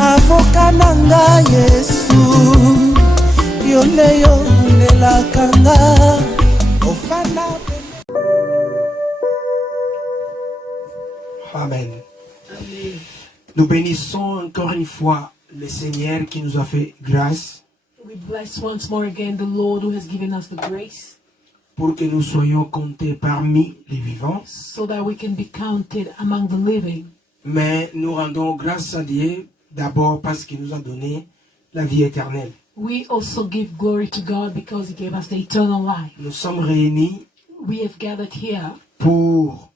avoka nanga Yesu yoleyo nelakanga ofana. Amen. Nous bénissons encore une fois le Seigneur qui nous a fait grâce. We bless once more again the Lord who has given us the grace pour que nous soyons comptés parmi les vivants. so that we can be counted among the living. Mais nous rendons grâce à Dieu d'abord parce qu'il nous a donné la vie éternelle. We also give glory to God because He gave us the eternal life. Nous sommes réunis We have gathered here pour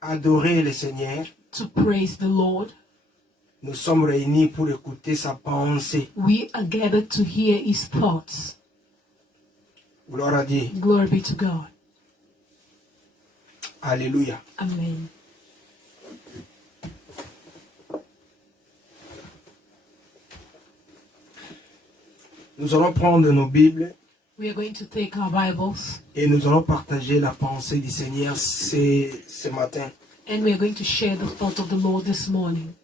adorer le Seigneur. to praise the Lord. Nous sommes réunis pour écouter sa pensée. We are gathered to hear His thoughts. Gloire à Dieu. Glory be to God. Alléluia. Amen. Nous allons prendre nos Bibles We are going to take our Bibles et nous allons partager la pensée du Seigneur ce matin. and we are going to share the thought of the Lord this morning.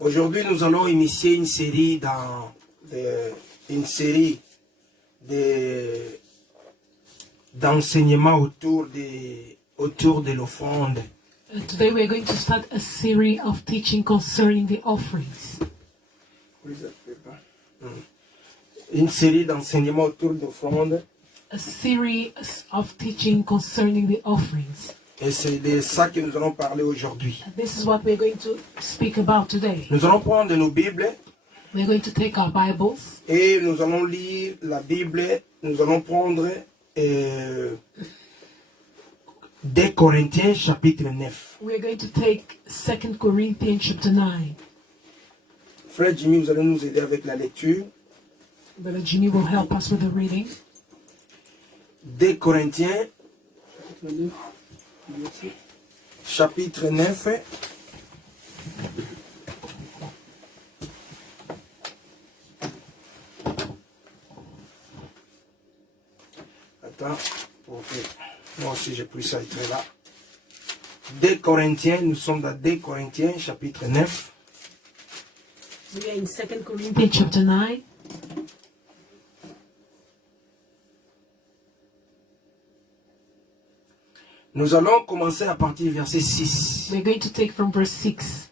Aujourd'hui, nous allons initier une série d'enseignements autour de l'offrande. Today we are going to start a series of teaching concerning the offerings. Une série d'enseignements autour de l'offrande. A series of teaching concerning the offerings. Et c'est de ça que nous allons parler aujourd'hui. This is what we're going to speak about today. Nous allons prendre nos Bibles We're going to take our Bibles et nous allons lire la Bible. Nous allons prendre 2 Corinthiens chapitre 9. we're going to take 2 Corinthians chapter 9. Frère Jimmy, vous allez nous aider avec la lecture. Brother Jimmy will help us with the reading. 2 Corinthiens chapitre 9. Attends, pour que moi aussi je puisse être là. 2 Corinthiens, nous sommes dans 2 Corinthiens chapitre 9. We are in 2 Corinthians chapter 9. Nous allons commencer à partir du verset 6. We're going to take from verse 6.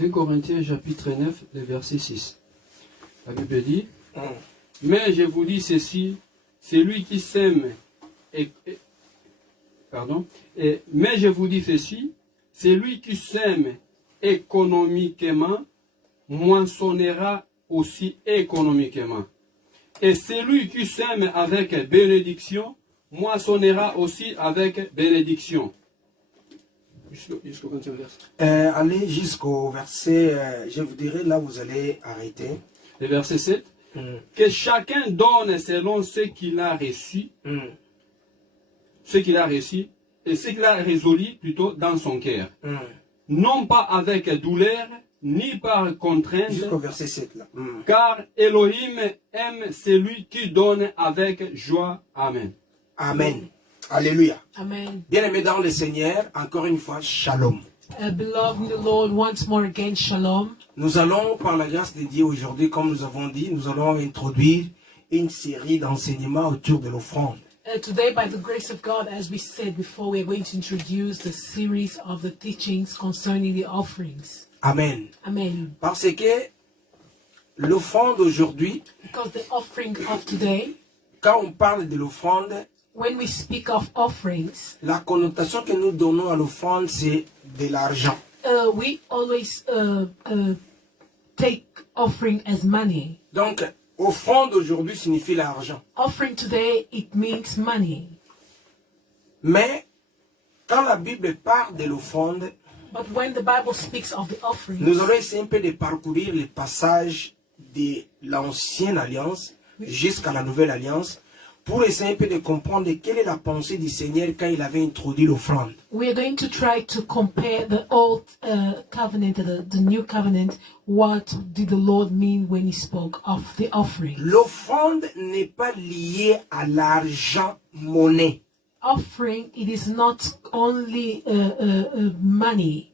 2 Corinthiens chapitre 9, le verset 6. La Bible dit, mais je vous dis ceci, celui qui sème, mais je vous dis ceci, celui qui sème économiquement, moissonnera aussi économiquement. Et celui qui sème avec bénédiction, moissonnera aussi avec bénédiction. Jusqu'au 20e verset. Allez jusqu'au verset, je vous dirai là vous allez arrêter. Le verset 7. Que chacun donne selon ce qu'il a reçu, ce qu'il a reçu, et ce qu'il a résolu plutôt dans son cœur. Non pas avec douleur, ni par contrainte, Jusqu'au verset 7 là. car Elohim aime celui qui donne avec joie. Amen. Amen. Alléluia. Amen. Bien-aimés dans le Seigneur, encore une fois, shalom. Beloved in the Lord, once more again, shalom. Nous allons, par la grâce de Dieu aujourd'hui, comme nous avons dit, nous allons introduire une série d'enseignements autour de l'offrande. Today, by the grace of God, as we said before, we are going to introduce the series of the teachings concerning the offerings. Amen. Amen. Parce que l'offrande aujourd'hui, Because the offering of today, quand on parle de l'offrande, when we speak of offerings, la connotation que nous donnons à l'offrande, c'est de l'argent. we always take offering as money. Donc, offrande aujourd'hui signifie l'argent. Offering today, it means money. Mais, quand la Bible parle de l'offrande, But when the Bible speaks of the offerings, nous allons essayer un peu de parcourir les passages de l'Ancienne Alliance jusqu'à la Nouvelle Alliance pour essayer un peu de comprendre quelle est la pensée du Seigneur quand il avait introduit l'offrande. we are going to try to compare the old covenant to the new covenant. What did the Lord mean when he spoke of the offering? L'offrande n'est pas liée à l'argent monnaie. offering, it is not only money.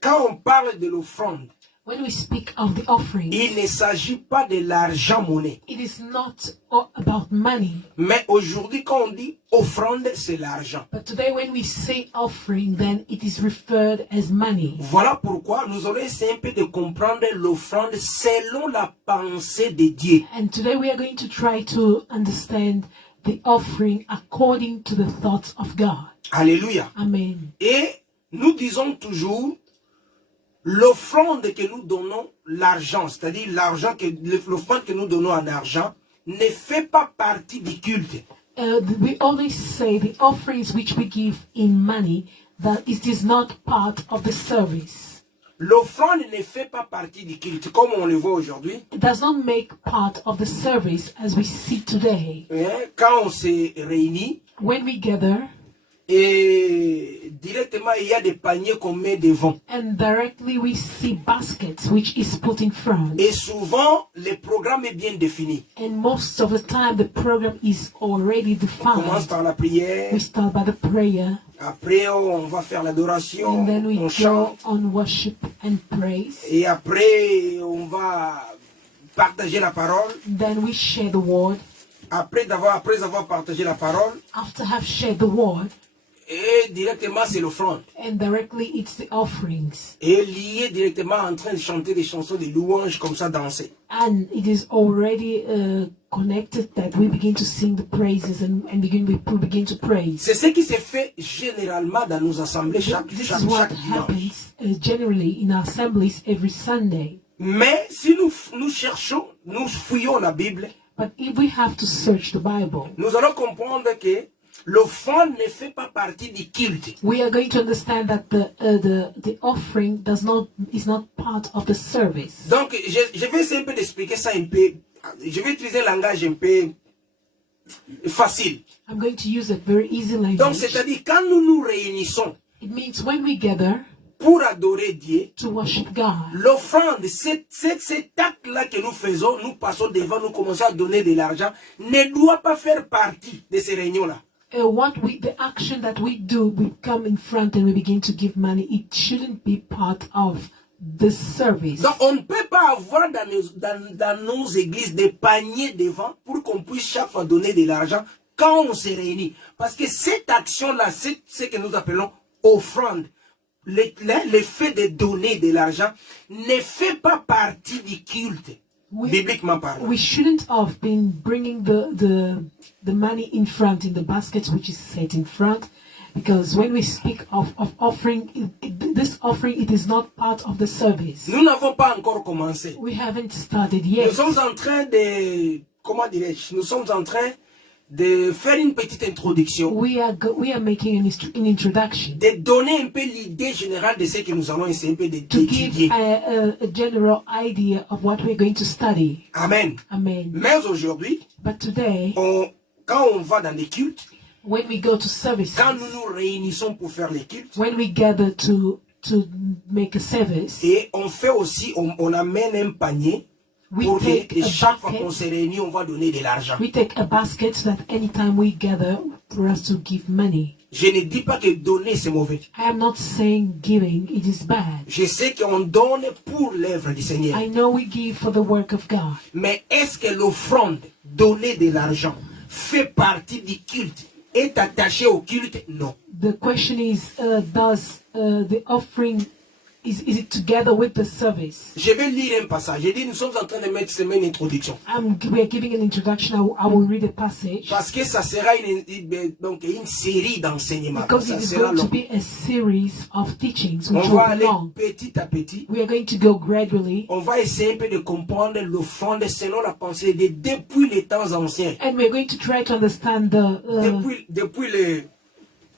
Quand on parle de l'offrande, When we speak of the offering, il ne s'agit pas de l'argent monnaie. it is not about money. Mais aujourd'hui, quand on dit offrande, c'est l'argent. But today when we say offering, then it is referred as money. Voilà pourquoi nous allons essayer un peu de comprendre l'offrande selon la pensée de Dieu. And today we are going to try to understand the offering according to the thoughts of God. Alléluia. Amen. Et nous disons toujours, l'offrande que nous donnons, l'argent, c'est-à-dire l'argent l'offrande que nous donnons en argent, ne fait pas partie du culte. We always say the offerings which we give in money, that it is not part of the service. L'offrande ne fait pas partie du culte, comme on le voit aujourd'hui. It does not make part of the service as we see today. Quand on se réunit, When we gather, et directement il y a des paniers qu'on met devant. and directly we see baskets which is put in front. Et souvent, le programme est bien défini. And most of the time the program is already On commence defined. par la prière, We start by the prayer, après on va faire l'adoration, and then we on go chante, on worship and praise. et après on va partager la parole. Then we share the word. Après avoir partagé la parole, After have shared the word, et directement c'est l'offrande. and directly it's the offerings. Et lié directement en train de chanter des chansons de louanges comme ça, danser. And it is already connected that we begin to sing the praises and we begin to praise. C'est ce qui se fait généralement dans nos assemblées chaque This is what dimanche. happens generally in our assemblies every Sunday. Mais si nous cherchons, nous fouillons la Bible, But if we have to search the Bible, nous allons comprendre que l'offrande ne fait pas partie du culte. we are going to understand that the offering is not part of the service. Donc, je vais essayer un peu d'expliquer ça un peu. Je vais utiliser un langage un peu facile. I'm going to use a very easy Donc, language. c'est-à-dire, quand nous nous réunissons It means when we gather pour adorer Dieu, to worship God, l'offrande, cet acte-là que nous faisons, nous passons devant, nous commençons à donner de l'argent, ne doit pas faire partie de ces réunions-là. the action that we do, we come in front and we begin to give money. It shouldn't be part of the service. Donc, on ne peut pas avoir dans nos églises des paniers devant pour qu'on puisse chaque fois donner de l'argent quand on se réunit. Parce que cette action-là, c'est ce que nous appelons offrande. Le fait de donner de l'argent ne fait pas partie du culte, bibliquement parlant. We shouldn't have been bringing the money in front in the baskets which is set in front, because when we speak of offering, this offering, it is not part of the service. Nous n'avons pas encore commencé. We haven't started yet. Nous sommes en train de, comment dirais-je, nous sommes en train de faire une petite introduction, We are making an introduction de donner un peu l'idée générale de ce que nous allons essayer un peu to give d'étudier. a general idea of what we're going to study. Amen. Amen. Mais aujourd'hui, But today, quand on va dans les cultes, when we go to services, quand nous nous réunissons pour faire les cultes, when we gather to make a service, et on fait aussi, on amène un panier we pour que take et a chaque fois qu'on basket. se réunit, on va donner de l'argent. We take a basket so that anytime we gather, for us to give money. Je ne dis pas que donner c'est mauvais. I am not saying giving, it is bad. Je sais qu'on donne pour l'œuvre du Seigneur. I know we give for the work of God. Mais est-ce que l'offrande, donner de l'argent, fait partie du culte, est attachée au culte? Non. The question is, does the offering, is it together with the service? Je vais lire un passage. J'ai dit, nous sommes en train de mettre semaine introduction. We are giving an introduction. I will read a passage. Parce que ça sera une série d'enseignements. Because Ça it is sera going to long. be a series of teachings On which va will be aller long. petit à petit. We are going to go gradually. On va essayer un peu de comprendre l'offrande selon la pensée de depuis les temps anciens. And we're going to try to understand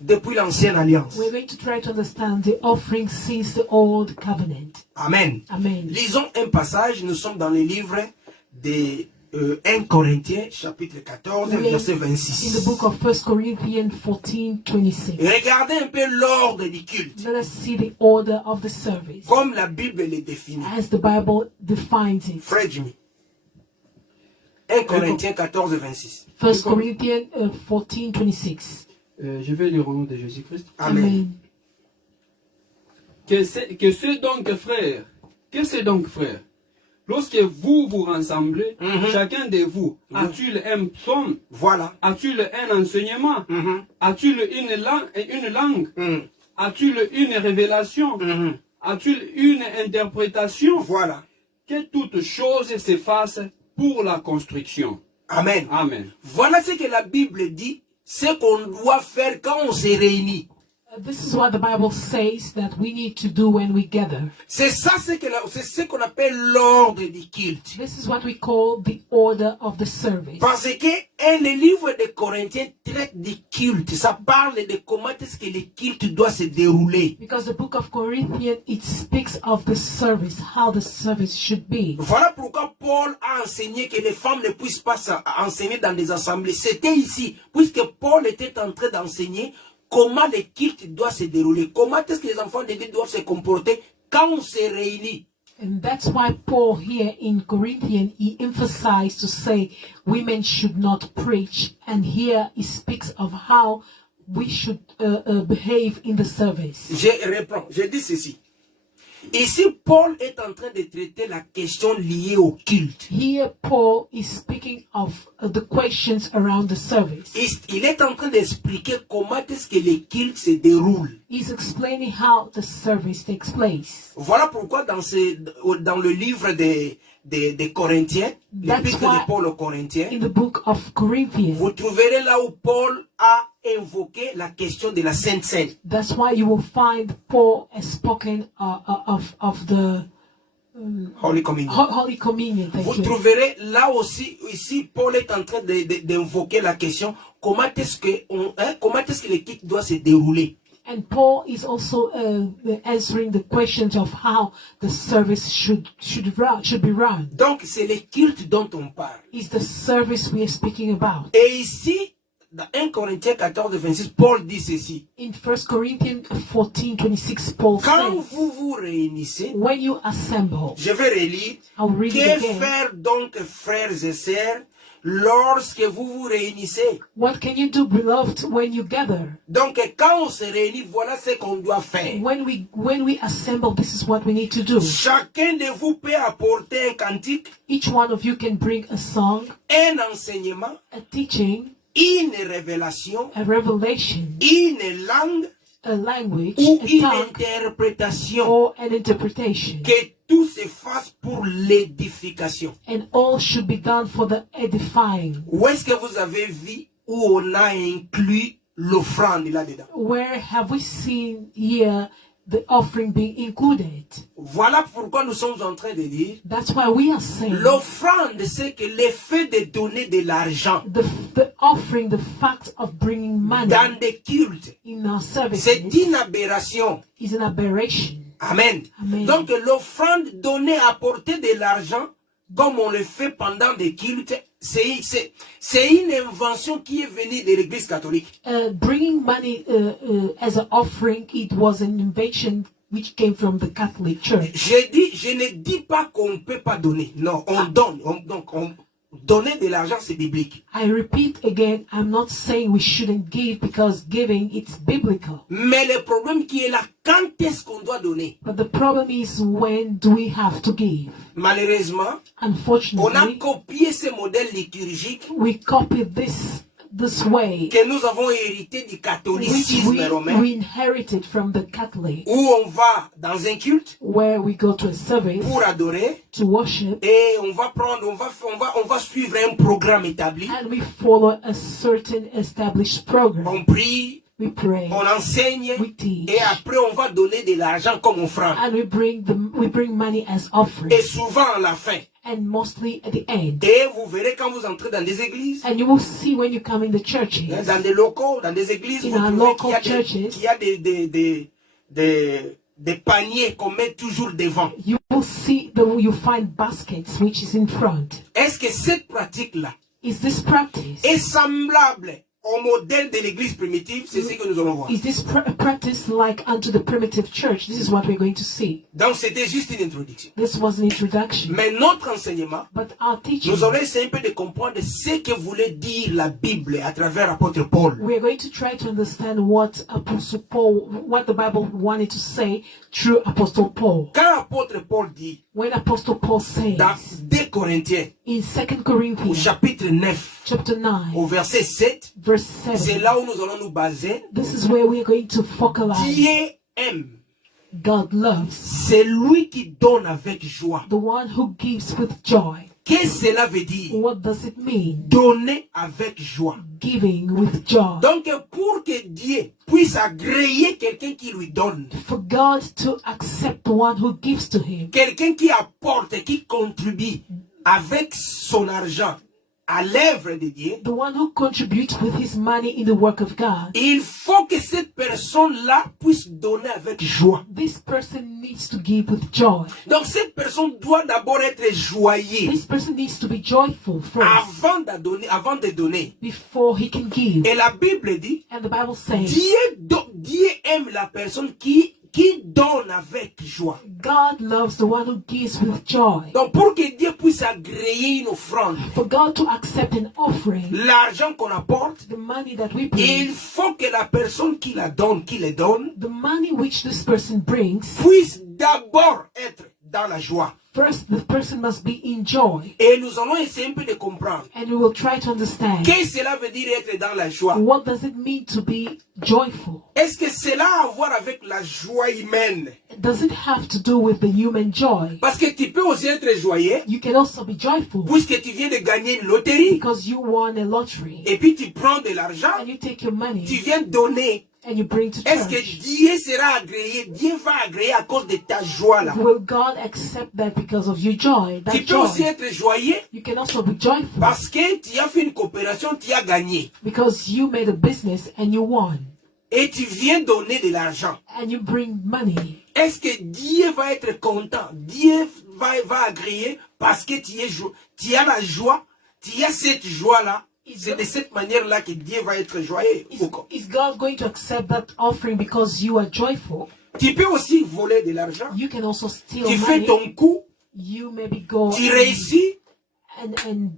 Depuis l'ancienne alliance. we're going to try to understand the offering since the old covenant. Amen. Amen. Lisons un passage. Nous sommes dans le livre de 1 Corinthiens, chapitre 14, We are verset in the 26. book of 1 Corinthians 14:26. Regardez un peu l'ordre du culte, Let us see the order of the service comme la Bible le définit. as the Bible defines it. Frère Jimmy. 1 Corinthiens 14, 26. 1 Corinthians 14:26. Je vais lire au nom de Jésus-Christ. Amen. Que c'est donc, frère, lorsque vous vous rassemblez, chacun de vous, a-t-il un psaume? Voilà. A-t-il un enseignement? A-t-il une langue? A-t-il une révélation? A-t-il une interprétation? Voilà. Que toutes choses se fassent pour la construction. Amen. Amen. Voilà ce que la Bible dit, ce qu'on doit faire quand on se réunit. This is what the Bible says that we need to do when we gather. C'est ça, c'est ce qu'on appelle l'ordre du culte. This is what we call the order of the service. Parce que le livre de Corinthiens traite du culte. Ça parle de comment est-ce que le culte doit se dérouler. Because the book of Corinthians, it speaks of the service, how the service should be. Voilà pourquoi Paul a enseigné que les femmes ne puissent pas enseigner dans des assemblées. C'était ici, puisque Paul était en train d'enseigner comment le culte doit se dérouler. Comment est-ce que les enfants de Dieu doivent se comporter quand on se réunit. And that's why Paul here in Corinthians, he emphasized to say women should not preach. And here he speaks of how we should behave in the service. Je reprends, je dis ceci. Ici, Paul est en train de traiter la question liée au culte. Here, Paul is speaking of the questions around the service. Il est en train d'expliquer comment est-ce que le culte se déroule. He's explaining how the service takes place. Voilà pourquoi dans le livre des Corinthiens, l'épître de Paul aux Corinthiens, in the book of Corinthians, vous trouverez là où Paul a invoqué la question de la Sainte Seine. That's why you will find Paul has spoken of the Holy Communion. Holy Communion. Vous trouverez là aussi, ici, Paul est en train d'invoquer la question comment est-ce que le culte doit se dérouler. And Paul is also answering the questions of how the service should be run. Donc, c'est le culte dont on parle. It's the service we are speaking about. Et ici, dans 1 Corinthiens 14, 26, Paul dit ceci. In 1 Corinthians 14:26, Paul Quand says, vous vous réunissez, when you assemble, je vais relire. I'll read it Que again. faire donc, frères et sœurs, lorsque vous vous réunissez? What can you do, beloved, when you gather? Donc, quand on se réunit, voilà ce qu'on doit faire. When we assemble, this is what we need to do. Chacun de vous peut apporter un cantique, Each one of you can bring a song, un enseignement, a teaching, une révélation, a revelation, une langue a language, ou a une tongue, interprétation. or an interpretation. Que tout se fasse pour l'édification. And all should be done for the edifying. Où est-ce que vous avez vu où on a inclus l'offrande là-dedans? Where have we seen here the offering being included? Voilà pourquoi nous sommes en train de dire That's why we are saying l'offrande, c'est que l'effet de donner de l'argent the offering, the fact of bringing money dans des cultes, in our services c'est une aberration. is an aberration. Amen. Amen. Donc l'offrande donnée, apporter de l'argent, comme on le fait pendant des cultes, c'est une invention qui est venue de l'Église catholique. Bringing money as an offering, it was an invention which came from the Catholic Church. Je ne dis pas qu'on ne peut pas donner. Non, on donne. Donner de l'argent, c'est biblique. I repeat again, I'm not saying we shouldn't give because giving, it's biblical. Mais le problème qui est là, quand est-ce qu'on doit donner? But the problem is, when do we have to give? Malheureusement, on a Unfortunately, copié ce modèle liturgique we copy this way, que nous avons hérité du which catholicisme romain, we inherited from the Catholic, où on va dans un culte where we go to a service pour adorer to worship et on va suivre un programme établi. and we follow a certain established program. On prie, We pray on enseigne We teach. et après on va donner de l'argent comme offrande. and we bring money as offering, Et souvent à la fin. and mostly at the end. Et vous verrez quand vous entrez dans des églises, And you will see when you come in the churches, dans des locaux, dans des églises, In vous our trouvez local qu'il y a des paniers qu'on met toujours devant. you will see you find baskets which is in front. Est-ce que cette pratique-là Is this practice est semblable au modèle de l'église primitive, c'est ce que nous allons voir. Is this practice like unto the primitive church? This is what we're going to see. Donc c'était juste une introduction. This was an introduction. Mais notre enseignement, But our teaching, nous allons essayer un peu de comprendre ce que voulait dire la Bible à travers l'apôtre Paul. we are going to try to understand what Apostle Paul, what the Bible wanted to say through Apostle Paul. Quand l'apôtre Paul dit When Apostle Paul dans says 2 Corinthiens, in 2 au Corinthians chapitre 9, chapter 9, au verset 7, verse c'est 7, là où nous allons nous baser. this is where we are going to focalize. Dieu aime God loves c'est lui qui donne avec joie. the one who gives with joy. Qu'est-ce que cela veut dire? What does it mean? Donner avec joie. Giving with joy. Donc, pour que Dieu puisse agréer quelqu'un qui lui donne, For God to accept the one who gives to him, quelqu'un qui apporte, qui contribue avec son argent à l'œuvre de Dieu, the one who contributes with his money in the work of God, il faut que cette personne-là puisse donner avec joie. this person needs to give with joy. Donc, cette personne doit d'abord être joyeuse This person needs to be joyful first avant de donner. before he can give. Et la Bible dit, And the Bible says, Dieu aime la personne qui donne avec joie. God loves the one who gives with joy. Donc, pour que Dieu puisse agréer une offrande, For God to accept an offering, l'argent qu'on apporte, the money that we il bring, faut que la personne qui le donne, the money which this person brings, puisse d'abord être dans la joie. first the person must be in joy. Et nous allons essayer un peu de comprendre. And we will try to understand, Qu'est-ce que cela veut dire être dans la joie? what does it mean to be joyful? Est-ce que cela a à voir avec la joie humaine? Does it have to do with the human joy? Parce que tu peux aussi être joyeux, You can also be joyful puisque tu viens de gagner une loterie, because you won a lottery et puis tu prends de l'argent, and you take your tu money viens donner. and you bring to Est-ce que church. Dieu sera agréé? Dieu va agréer à cause de ta joie là. Will God accept that because of your joy? Tu That peux aussi joy. être joyeux You can also be joyful parce que tu as fait une coopération, tu as gagné. because you made a business and you won Et tu viens donner de l'argent. and you bring money. Est-ce que Dieu va être content? Dieu va agréer parce que tu as la joie, tu as cette joie-là. C'est de cette manière-là que Dieu va être joyeux. Is God going to accept that offering because you are joyful? Tu peux aussi voler de l'argent. You can also steal Tu fais money. ton coup, You maybe go tu réussis, and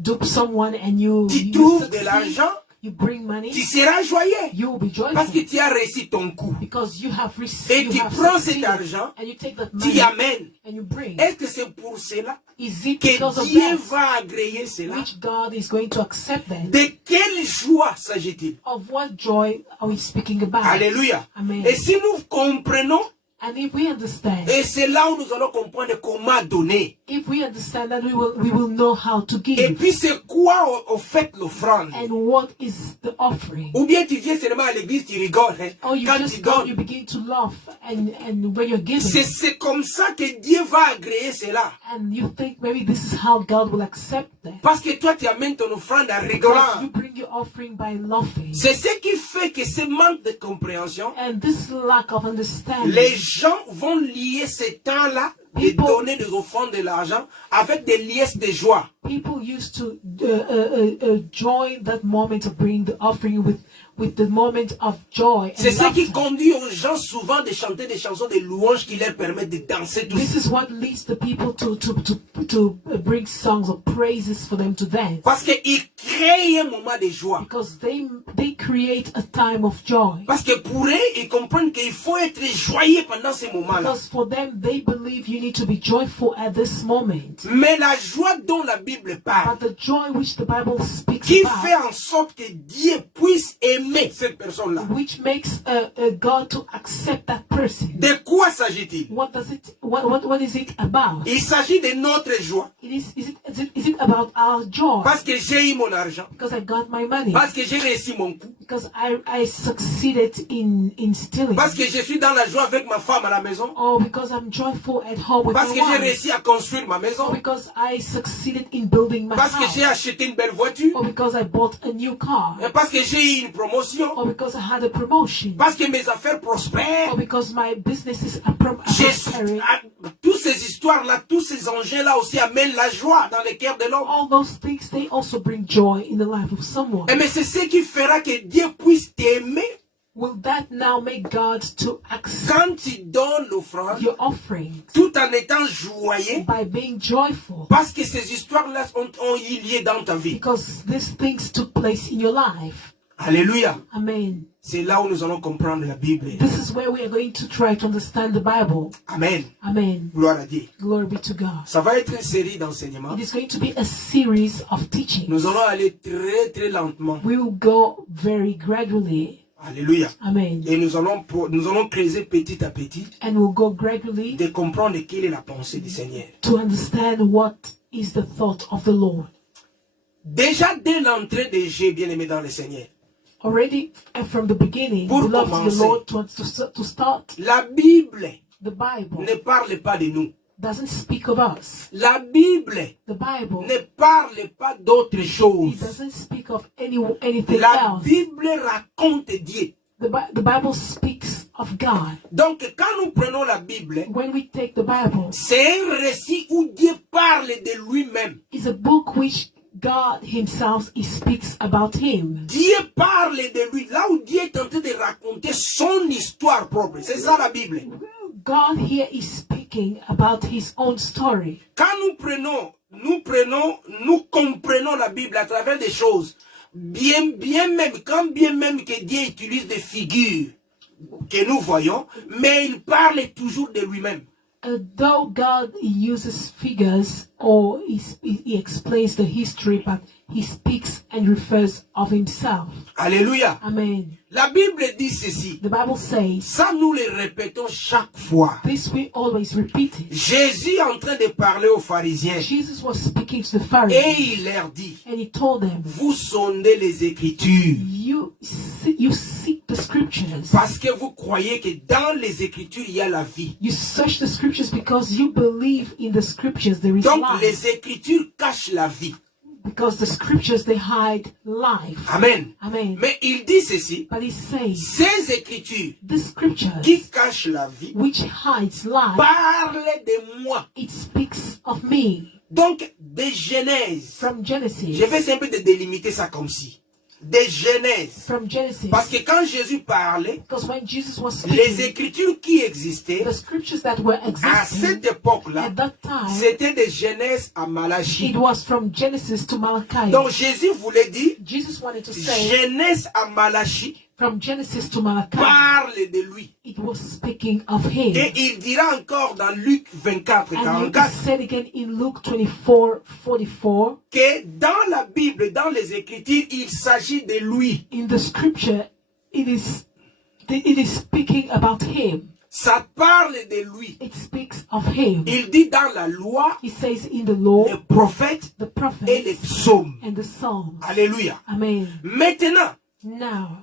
dupe someone and you trouves de succeed. l'argent, You bring money. tu seras joyeux. You will be Parce que joyful tu as réussi ton coup. because you have Et received. tu You have prends cet succeeded, argent, and you take that tu money amènes. and you bring. Est-ce que c'est pour cela Is it que because of Dieu that va agréer cela? which God is going to accept that? De quelle joie s'agit-il? Of what joy are we speaking about? Alléluia. Amen. Et si nous comprenons, And if we understand, et c'est là où nous allons comprendre comment donner. if we understand that, we will know how to Et give puis c'est quoi au fait l'offrande? and what is the offering. Ou bien tu viens seulement à l'église, tu rigoles. Hein? Or you Quand just tu come, you donnes, begin to laugh, and when you're giving, c'est comme ça que Dieu va agréer cela. and you think maybe this is how God will accept that. Parce que toi tu amènes ton offrande en Because rigolant. you bring your offering by laughing. C'est ce qui fait que ce manque de compréhension, And this lack of understanding, les gens vont lier ce temps-là de donner des offrandes de l'argent avec des liesses de joie. people used to join that moment of bringing the offering with the moment of joy C'est and ce qui laughter. conduit aux gens souvent de chanter des chansons de louanges qui leur permettent de danser tous. This is what leads the people to bring songs of praises for them to dance. Parce qu'ils créent un moment de joie. Because they create a time of joy. Parce que pour eux, ils comprennent qu'il faut être joyeux pendant ces moments-là. Because for them, they believe you need to be joyful at this moment. Mais la joie dont la Bible parle, But the joy which the Bible speaks qui about, fait en sorte que Dieu puisse aimer cette personne-là. which makes God to accept that person. De quoi s'agit-il? What does it? What is it about? Il s'agit de notre joie. Is it about our joy? Parce que j'ai eu mon argent. Because I got my money. Parce que j'ai réussi mon coup. Because I succeeded in stealing. Parce que je suis dans la joie avec ma femme à la maison. Or because I'm joyful at home with Parce my que j'ai wife. réussi à construire ma maison. Or because I succeeded in building my Parce que house. j'ai acheté une belle voiture. Or because I bought a new car. Et parce que j'ai eu une promotion. Or because I had a promotion. Parce que mes affaires prospèrent. Or because my businesses are Je suis- prospering. Tout ces histoires-là, tous ces engins-là aussi amènent la joie dans les cœurs de l'homme. All those things, they also bring joy in the life of someone. Mais c'est ce qui fera que Dieu puisse t'aimer Will that now make God to accept quand tu donnes l'offrande, your offering tout en étant joyeux, by being joyful? parce que ces histoires-là ont eu lieu dans ta vie. Because these things took place in your life. Alléluia. Amen. C'est là où nous allons comprendre la Bible. This is where we are going to try to understand the Bible. Amen. Amen. Gloire à Dieu. Glory be to God. Ça va être une série d'enseignements. It is going to be a series of teachings. Nous allons aller très très lentement. We will go very gradually. Alléluia. Amen. Et nous allons creuser petit à petit And we'll go gradually de comprendre quelle est la pensée du Seigneur. to understand what is the thought of the Lord. Déjà dès l'entrée des G, bien-aimés dans le Seigneur, Already from the beginning, Pour beloved in the commencer. Lord, to start, la Bible the Bible ne parle pas de nous. doesn't speak of us. La Bible The Bible, ne parle pas d'autre it chose. doesn't speak of anything La else. Bible raconte Dieu. The Bible speaks of God. Donc quand nous prenons la Bible, When we take the Bible, c'est un récit où Dieu parle de lui-même. it's a book which God himself he speaks about him. Dieu parle de lui. Là où Dieu est en train de raconter son histoire propre. C'est ça la Bible. God here is speaking about his own story. Quand nous comprenons la Bible à travers des choses, bien même que Dieu utilise des figures que nous voyons, mais il parle toujours de lui-même. Though God uses figures or he explains the history, but he speaks and refers of himself. Alléluia. Amen. La Bible dit ceci. The Bible says, Ça, nous le répétons chaque fois. this we always repeat it. Jésus est en train de parler aux pharisiens Jesus was speaking to the et Pharisees il leur dit, and he told them, vous sondez les Écritures you seek the scriptures. parce que vous croyez que dans les Écritures, il y a la vie. You search the scriptures because you believe in the scriptures there is Donc, life. les Écritures cachent la vie. Because the scriptures they hide life. Amen. Amen. Mais il dit ceci, But he says, ces Écritures the scriptures qui cachent la vie which hides life, parlent de moi. it speaks of me. Donc, de Genèse. From Genesis. Je vais un peu délimiter ça comme ci. De Genèse. From Genesis. Parce que quand Jésus parlait, Because when Jesus was les speaking, Écritures qui existaient the scriptures that were à existing cette époque-là, at that time, c'était de Genèse à Malachie. it was from Genesis to Malachi. Donc Jésus voulait dire, Jesus wanted to say, Genèse à Malachie from Genesis to Malachi, parle de lui. it was speaking of him. Et il dira encore dans Luc 24, And he 44, said again in Luke 24:44, que dans la Bible, dans les Écritures, il s'agit de lui. in the scripture, it is speaking about him. Ça parle de lui. It speaks of him. Il dit dans la loi, He says in the law, les prophètes the et les prophets psaumes. and the Psalms. Alléluia. Amen. Maintenant, Now,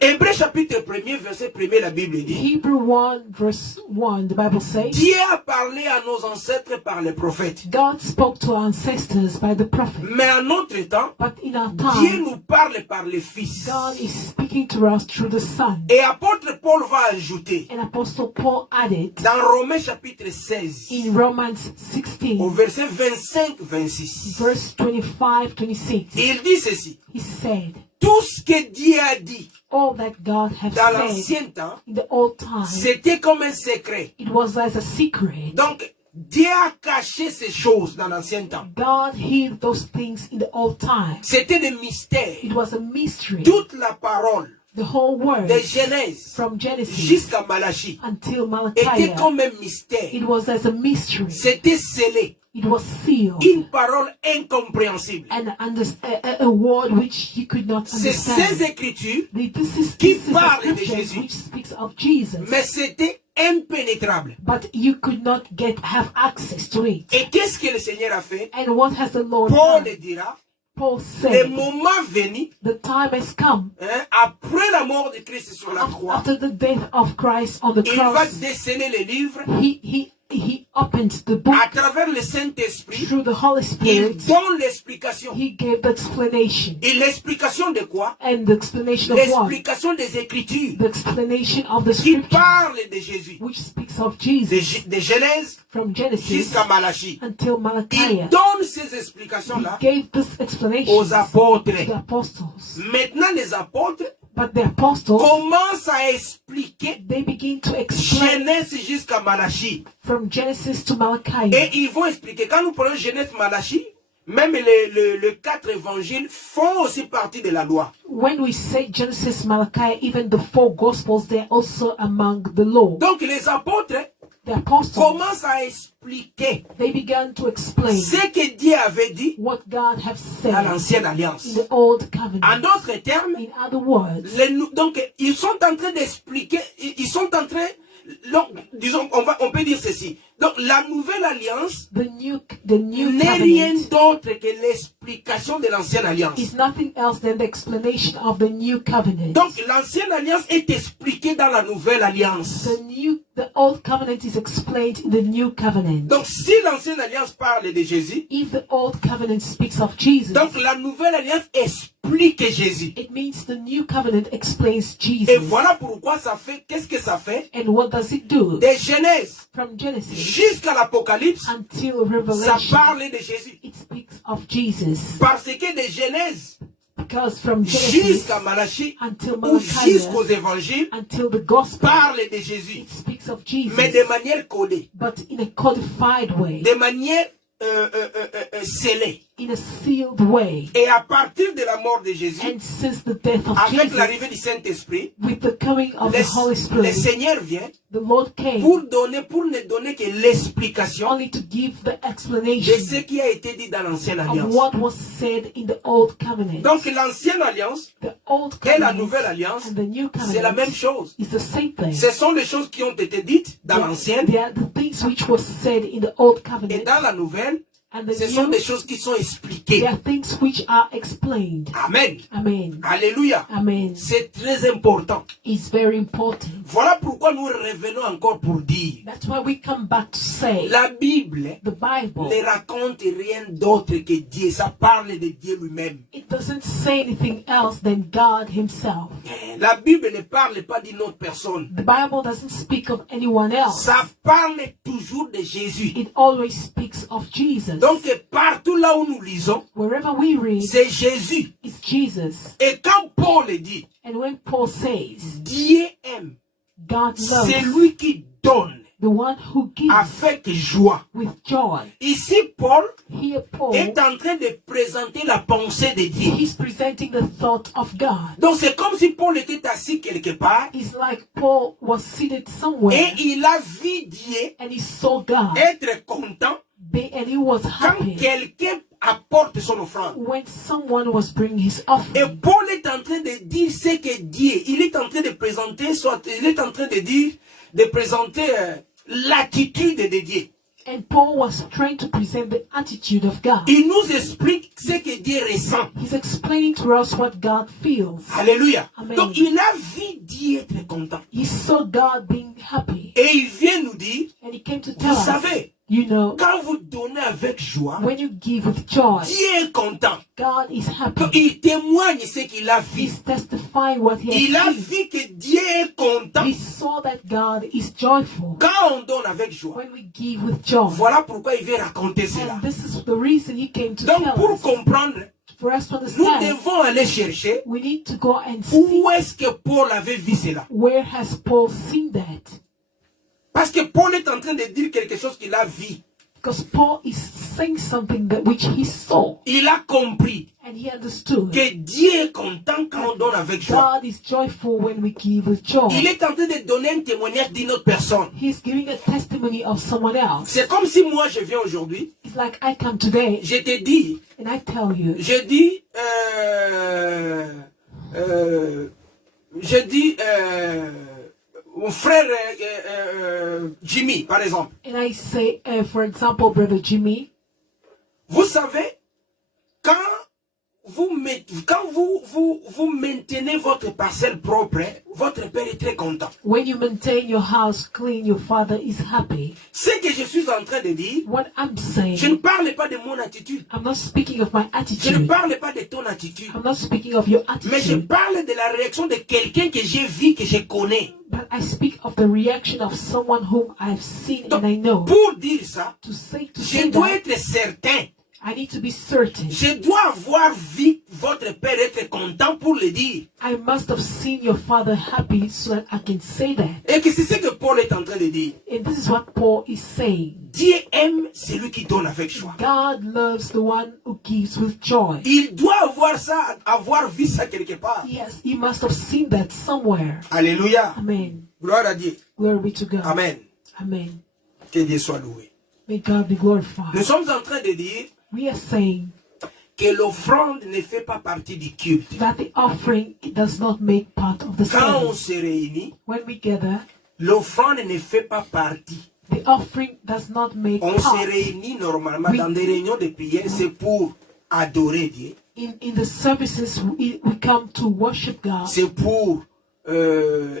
Hébreux chapitre 1er, verset 1er, la Bible dit, Hebrew 1 verse 1, the Bible says, Dieu a parlé à nos ancêtres par les prophètes. God spoke to our ancestors by the prophet. Mais en notre temps, But in our Dieu time, nous parle par les fils. God is speaking to us through the Son. Et apôtre Paul va ajouter, And Apostle Paul added dans Romains chapitre 16, in Romans au 16, verset 25-26, verse 25-26, il dit ceci, he said, tout ce que Dieu a dit all that God had dans said l'ancien temps, in the old time, c'était comme un secret. it was as a secret. Donc, Dieu a caché ces choses dans l'ancien temps. God hid those things in the old time. C'était des mystères. It was a mystery. Toute la parole The whole word de Genèse from Genesis jusqu'à Malachie until était Malachi, comme un mystère. it was as a mystery. C'était scellé. It was sealed. Une parole incompréhensible. And a word which you could not C'est ces understand. écritures, This is qui a parle de scripture Jésus. which speaks of Jesus. mais c'était impénétrable. But you could not have access to it. Et qu'est-ce que le Seigneur a fait? And what has the Lord Paul done? dira, Paul le said, moment venu, the time has come hein, après la mort de Christ sur la croix, after the death of Christ on the il va cross. déceler les livres He opened the book à travers le Saint-Esprit, through the Holy il Spirit. donne l'explication. He gave the explanation. Et l'explication de quoi? And the explanation of what? L'explication des Écritures The explanation of the qui scripture, parle de Jésus. which speaks of Jesus De Genèse from Genesis jusqu'à Malachie. until Malachi. Il donne ces He explications-là gave this explanation aux to the apôtres. apostles. Maintenant, les apôtres But the apostles, commencent à expliquer they begin to explain Genèse jusqu'à Malachie. from Genesis to Malachi. Et ils vont expliquer. Quand nous prenons Genèse, Malachie, même les 4 évangiles font aussi partie de la loi. When we say Genesis, Malachi, even the 4 Gospels, they're also among the law. Donc les apôtres The apostles, commencent à expliquer they began to explain ce que Dieu avait dit what God have dans said l'ancienne in alliance. the Old En Covenant. d'autres termes, In other words, donc ils sont en train d'expliquer, ils sont en train, donc, disons, on peut dire ceci. Donc la nouvelle alliance the new n'est rien covenant d'autre que l'explication de l'ancienne alliance. is nothing else than the explanation of the new covenant. Donc l'ancienne alliance est expliquée dans la nouvelle alliance. The old covenant is explained in the new covenant. Donc si l'ancienne alliance parle de Jésus, If the old covenant speaks of Jesus, donc la nouvelle alliance explique Jésus. it means the new covenant explains Et Jesus. voilà pourquoi ça fait, qu'est-ce que ça fait? And what does it do? De Genèse From Genesis jusqu'à l'Apocalypse, until ça Revelation, parle de Jésus. it speaks of Jesus. Parce que de Genèse Because from Genesis jusqu'à Malachie, until ou Malachi, jusqu'aux évangiles, until the gospel, parle de Jésus. it speaks of Jesus, Mais de manière codée, but in a codified way, de manière scellée. in a sealed way. Et à partir de la mort de Jésus, And since the death of avec Jesus, l'arrivée du Saint-Esprit, with the coming of le, the Holy le Spirit, Seigneur vient the Lord came pour ne donner que l'explication only to give the de explanation ce qui a été dit dans l'ancienne of alliance. what was said in the Old Covenant. Donc l'ancienne alliance The Old et la Covenant nouvelle alliance, and the New c'est la même Covenant chose. is the same thing. Ce sont les choses qui ont été dites dans l'ancienne They are the things which was said in the Old et Covenant, dans la nouvelle, and the ce sont New, des choses qui sont they expliquées. are things which are explained. Amen. Amen. Alléluia. Amen. C'est très important. It's very important. Voilà pourquoi nous revenons encore pour dire, That's why we come back to say la Bible the Bible, ne raconte rien d'autre que Dieu. Ça parle de Dieu lui-même. it doesn't say anything else than God Himself. La Bible ne parle pas d'une autre personne. The Bible doesn't speak of anyone else. Ça parle toujours de Jésus. It always speaks of Jesus. Donc partout là où nous lisons, Wherever we read, c'est Jésus. it's Jesus. Et quand Paul dit, And when Paul says, Dieu aime, God loves c'est lui qui donne the one who gives avec joie. with joy. Ici, Paul Here Paul, est en train de présenter la pensée de Dieu. he's presenting the thought of God. Donc c'est comme si Paul était assis quelque part It's like Paul was seated somewhere et il a vu Dieu and he saw God être content and he was quand happy quelqu'un apporte son offrande. when someone was bringing his Et offering. Paul est en train de dire ce que Dieu, il est en train de présenter, soit il est en train de dire, de présenter l'attitude de Dieu. And Paul was trying to present the attitude of God. Il nous explique ce que Dieu ressent. He's explaining to us what God feels. Alléluia. Amen. Donc il a vu Dieu être content. He saw God being happy. Et il vient nous dire, And he came to tell vous us, savez, you know, quand vous donnez avec joie, when you give with joy, Dieu est content. God is Donc, happy. il témoigne ce qu'il a vu. He's testifying what he Il a has seen. vu que Dieu est content He saw that God is joyful quand on donne avec joie. when we give with joy. Voilà pourquoi il veut raconter cela. And this is the reason he came to Donc tell pour us. comprendre, For us to nous understand, devons aller chercher we need to go and see où est-ce que Paul avait vu cela. where has Paul seen that. Parce que Paul est en train de dire quelque chose qu'il a vu. Because Paul is saying something that which he saw Il a compris and he understood. que Dieu est content quand on donne avec joie. God is joyful when we give with joy. Il est en train de donner un témoignage d'une autre personne. He's giving a testimony of someone else. C'est comme si moi je viens aujourd'hui, It's like I come today je te dis, and I tell you, mon frère Jimmy, par exemple. and I say, for example, Brother Jimmy, Vous savez, quand quand vous maintenez votre parcelle propre, votre père est très content. When you maintain your house clean, your father is happy. Ce que je suis en train de dire, What I'm je ne saying, parle pas de mon attitude. I'm not speaking of my Je ne attitude. parle pas de ton attitude. I'm not speaking of your Mais je attitude. parle de la réaction de quelqu'un que j'ai vu, que je connais. But I speak of the reaction of someone whom I've seen Donc, and I know. pour dire ça, To say je dois that, être certain. I need to be certain. Je dois avoir vu votre père être content pour le dire. I must have seen your father happy so that I can say that. Et que c'est ce que Paul est en train de dire. And this is what Paul is saying. Dieu aime celui qui donne avec joie. God loves the one who gives with joy. Il doit avoir ça, avoir vu ça quelque part. Yes, he must have seen that somewhere. Alléluia. Amen. Gloire à Dieu. Glory be to God. Amen. Amen. Que Dieu soit loué. May God be glorified. Nous sommes en train de dire We are saying que l'offrande ne fait pas partie du culte. that the offering does not make part of the Quand on service. se réunit, When we gather, l'offrande ne fait pas partie. the offering does not make On se part. réunit normalement Oui. dans des réunions de prière, c'est pour adorer Dieu. In the services, we come to worship God. C'est pour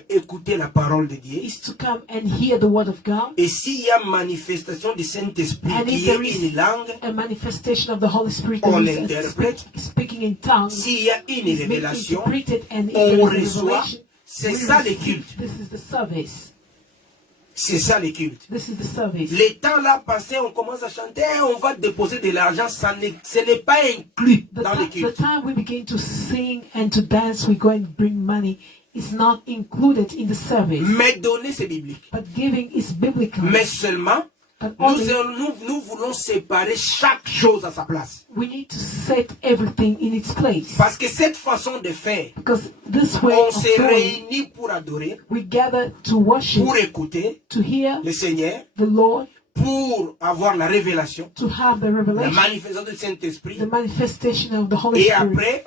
écouter la parole de Dieu. Is to come and hear the word of God. Et s'il y a manifestation du Saint-Esprit And qui if est there is une langue, a manifestation of the Holy Spirit on that is l'interprète. speaking in tongues, S'il y a une is being révélation, interpreted, and if on there is a reçoit. revelation, C'est we ça le receive. culte. This is the service. C'est ça le culte. This is the service. Les temps là passés, on commence à chanter, on va déposer de l'argent, ce n'est pas inclus dans le The culte. time we begin to sing and to dance, we go and bring money. It's not included in the service. Mais donner, c'est biblique. But giving is biblical. Mais seulement, But nous, only nous voulons séparer chaque chose à sa place. we need to set everything in its place. Parce que cette façon de faire, Because this way on of se doing, réunit pour adorer, we gather to worship, pour écouter to hear le Seigneur, the Lord, pour avoir la révélation, to have the la revelation, manifestation du Saint-Esprit. the manifestation of the Holy Et Spirit. après,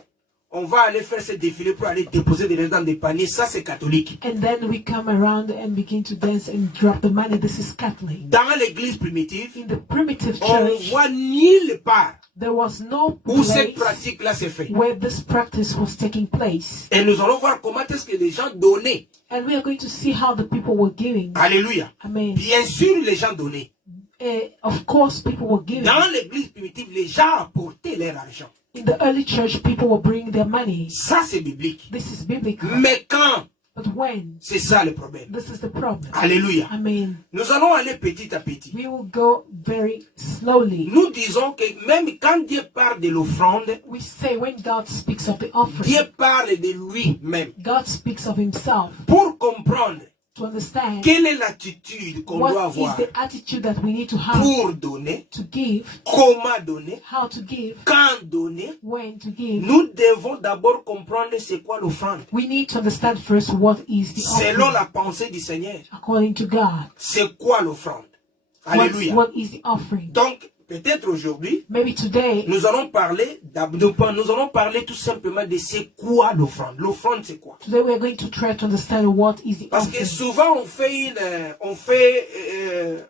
on va aller faire ce défilé pour aller déposer des l'argent dans des paniers. Ça, c'est catholique. And then we come around and begin to dance and drop the money. This is Catholic. Dans l'église primitive, In the primitive on ne church, voit nulle part there was no où cette place pratique-là s'est faite. where this practice was taking place. Et nous allons voir comment est-ce que les gens donnaient. And we are going to see how the people were giving. Alléluia. Amen. Bien sûr, les gens donnaient. Of course, people were giving. Dans l'église primitive, les gens apportaient leur argent. In the early church, people were bringing their money. Ça, c'est biblique. This is biblical. Mais quand, But when? c'est ça le problème. This is the problem. Alléluia. Amen. Nous allons aller petit à petit. We will go very slowly. Nous disons que même quand Dieu parle de l'offrande, We say when God speaks of the offering, Dieu parle de lui-même. God speaks of himself. Pour comprendre To understand quelle est l'attitude qu'on doit what avoir is the attitude that we need to have pour donner, to give, comment donner, how to give, quand donner, when to give. nous devons d'abord comprendre c'est quoi l'offrande. We need to understand first what is the Selon offering la pensée du Seigneur, according to God. c'est quoi l'offrande. Alléluia. What is the offering? Donc, peut-être aujourd'hui, Maybe today nous allons parler tout simplement de c'est quoi l'offrande. L'offrande, c'est quoi? we are going to try to understand what is the Parce que offering. souvent, on fait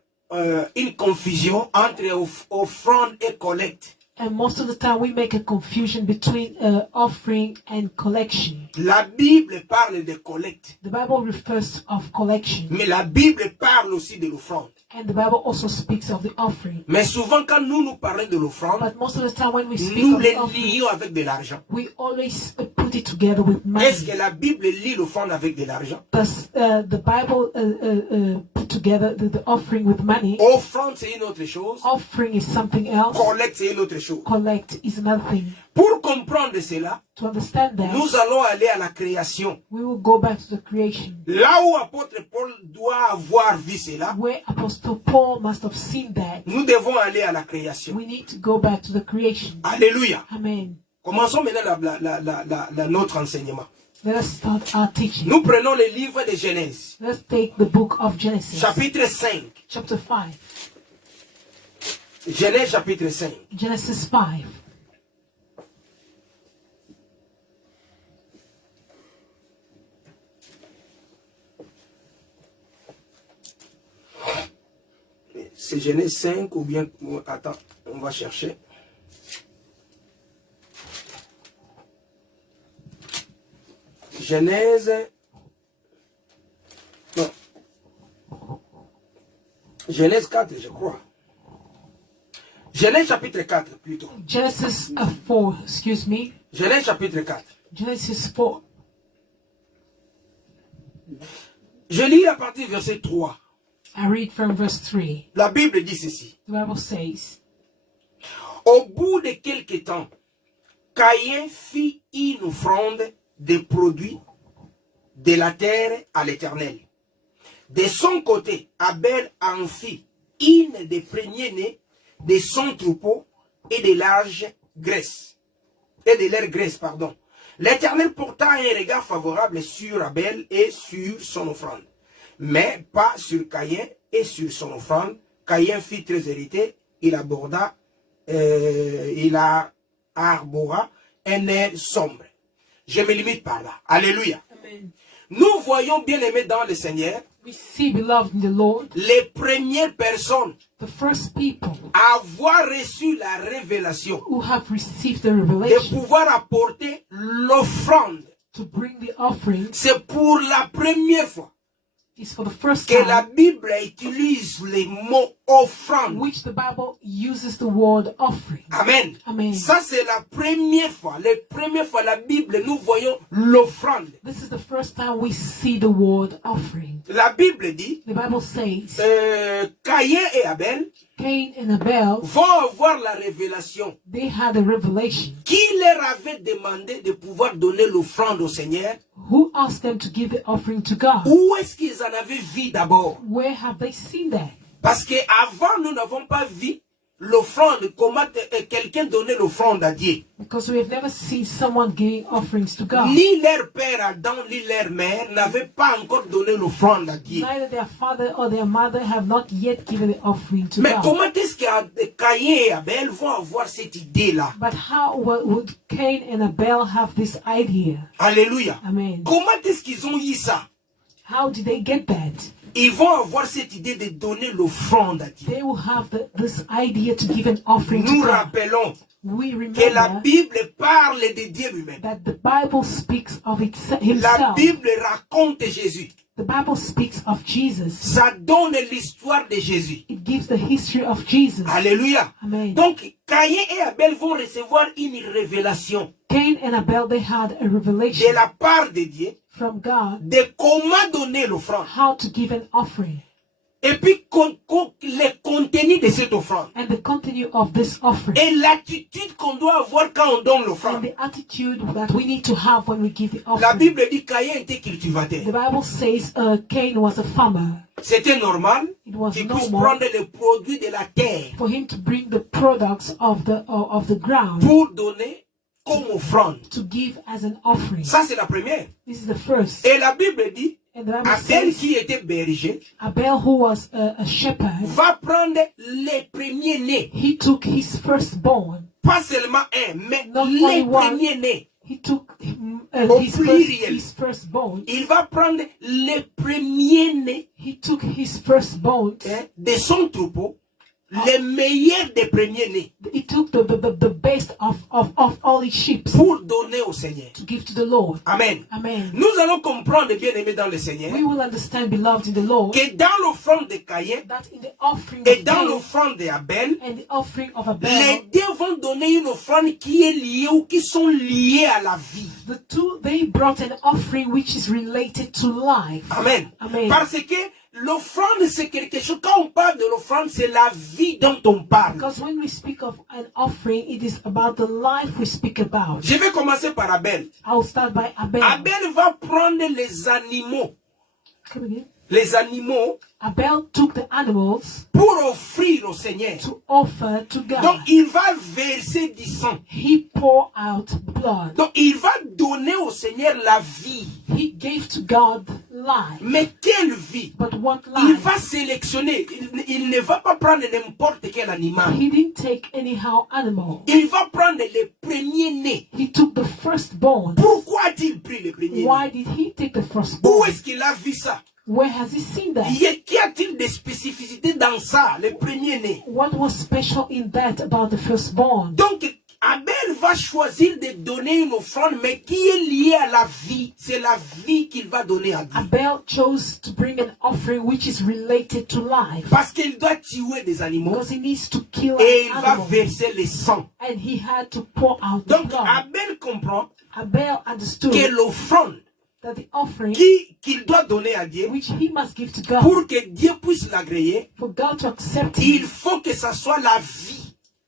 une confusion entre offrande et collecte. And most of the time we make a confusion between offering and collection. La Bible parle de collecte, The Bible refers of collection, mais la Bible parle aussi de l'offrande. and the Bible also speaks of the offering. Mais souvent, quand nous parlons de l'offrande, But most of the time when we speak nous of les the offering, lions avec de l'argent. we always put it together with Est-ce money. que la Bible lit l'offrande avec de l'argent? Does the Bible put together the offering with money? Offrande, c'est une autre chose. Offering is something else. Collecte, c'est une autre chose. Collect is another thing. Pour comprendre cela, To understand that, nous allons aller à la création. we will go back to the creation, Là où apôtre Paul doit avoir vu cela, where Apostle Paul must have seen that. nous devons aller à la création. We need to go back to the creation. Alléluia. Amen. Commençons maintenant notre enseignement. Let us start our teaching. Nous prenons le livre de Genèse, Let's take the book of Genesis, chapitre 5. chapter 5. Genèse, chapitre 5. Genesis 5. C'est Genèse 5 ou bien... Attends, on va chercher. Genèse. Non. Genèse 4, je crois. Genèse chapitre 4, plutôt. Genesis 4, excuse me. Genèse chapitre 4. Genesis 4. Je lis à partir du verset 3. I read from verse 3. La Bible dit ceci. The Bible says, Au bout de quelque temps, Caïn fit une offrande des produits de la terre à l'Éternel. De son côté, Abel en fit une des premiers-nés de son troupeau et de large graisse. Et de leur graisse, pardon. L'Éternel porta un regard favorable sur Abel et sur son offrande, mais pas sur Caïn et sur son offrande. Caïn fit très irrité, il arbora un air sombre. Je me limite par là. Alléluia. Amen. Nous voyons bien aimés dans le Seigneur We see, beloved in the Lord, les premières personnes the first people à avoir reçu la révélation who have received the de revelation pouvoir apporter l'offrande. to bring the offering. C'est pour la première fois Is for the first que la time Bible utilise les mots offrande. which the Bible uses the word offering. Amen. Amen. Ça c'est la première fois. La première fois la Bible, nous voyons l'offrande. This is the first time we see the word offering. La Bible dit, The Bible says Caïn et Abel Cain and Abel, vont avoir la révélation they had a revelation. qui leur avait demandé de pouvoir donner l'offrande au Seigneur. Who asked them to give the offering to God? Où est-ce qu'ils en avaient vu d'abord? Where have they seen that? Parce qu'avant, nous n'avons pas vu l'offrande, comment quelqu'un donnait l'offrande à Dieu. Because we have never seen someone giving offerings to God. Ni leur père Adam, ni leur mère n'avaient pas encore donné l'offrande à Dieu. Neither their father or their mother have not yet given the offering to Mais God. comment est-ce que Caïn et Abel vont avoir cette idée-là? But how would Cain and Abel have this idea? Alléluia. Amen. Comment est-ce qu'ils ont eu ça? How did they get that? Ils vont avoir cette idée de donner l'offrande à Dieu. They will have this idea to give an offering to Nous God. rappelons We que la remember Bible parle de Dieu lui-même. that the Bible speaks of La himself. Bible raconte Jésus. The Bible speaks of Jesus. Ça donne l'histoire de Jésus. It gives the history of Jesus. Alléluia. Amen. Donc, Caïn et Abel vont recevoir une révélation Cain and Abel, they had a de revelation la part de Dieu from God de comment donner l'offrande. how to give an offering. Et puis, le contenu de cette offrande. And the continue of this offering. Et l'attitude qu'on doit avoir quand on donne And l'offrande. the attitude that we need to have when we give the La offering. Bible dit Caïn était cultivateur. The Bible says Cain was a farmer. C'était normal It was qu'il puisse normal prendre les produits de la terre for him to bring the products of the ground pour donner comme offrande. to give as an offering. Ça, c'est la première. This is the first. Et la Bible dit, And the Bible Abel says qui était berger Abel, who was a shepherd, va prendre les premiers-nés. he took his firstborn. Pas seulement un, mais Not les only one. premiers-nés. He took Au his pluriel. firstborn. Il va prendre les premiers-nés He took his firstborn. de son troupeau, les meilleurs des premiers-nés, He took the best of all his sheep pour donner au Seigneur. to give to the Lord. Amen. Amen. Nous allons comprendre, bien aimés dans le Seigneur, We will understand, beloved in the Lord, que dans l'offrande de Caïn that in the offering et of dans Cain l'offrande d'Abel, and the offering of les Abel, deux vont donner une offrande qui est liée ou qui sont liées à la vie. the two, they brought an offering which is related to life. Amen. Amen. Parce que l'offrande, c'est quelque chose, quand on parle de l'offrande, c'est la vie dont on parle. Because when we speak of an offering, it is about the life we speak about. Je vais commencer par Abel. I'll start by Abel. Abel va prendre les animaux. Come again. Les animaux Abel took the animals pour offrir au Seigneur. to offer to Donc, God. il va verser du sang. He poured out blood. Donc, il va donner au Seigneur la vie. He gave to God life. Mais quelle vie? But what Il life? va sélectionner. Il ne va pas prendre n'importe quel animal. He didn't take anyhow animal. Il va prendre les premiers-nés. He took the firstborn. Pourquoi a-t-il pris les premiers-nés? Why did he take the Où firstborn? est-ce qu'il a vu ça? Where has he seen that? Qu'y a-t-il de spécificité dans ça, les premiers-nés? What was special in that about the firstborn? Donc, Abel va choisir de donner une offrande, mais qui est liée à la vie. C'est la vie qu'il va donner à Dieu. Abel chose to bring an offering which is related to life. Parce qu'il doit tuer des animaux Because he needs to kill et an il va animal. verser le sang. And he had to pour out the Donc blood. Abel comprend Abel understood que l'offrande that the offering qu'il doit donner à Dieu, which he must give to God, pour que Dieu puisse l'agréer, for God to accept il him, faut que ça soit la vie.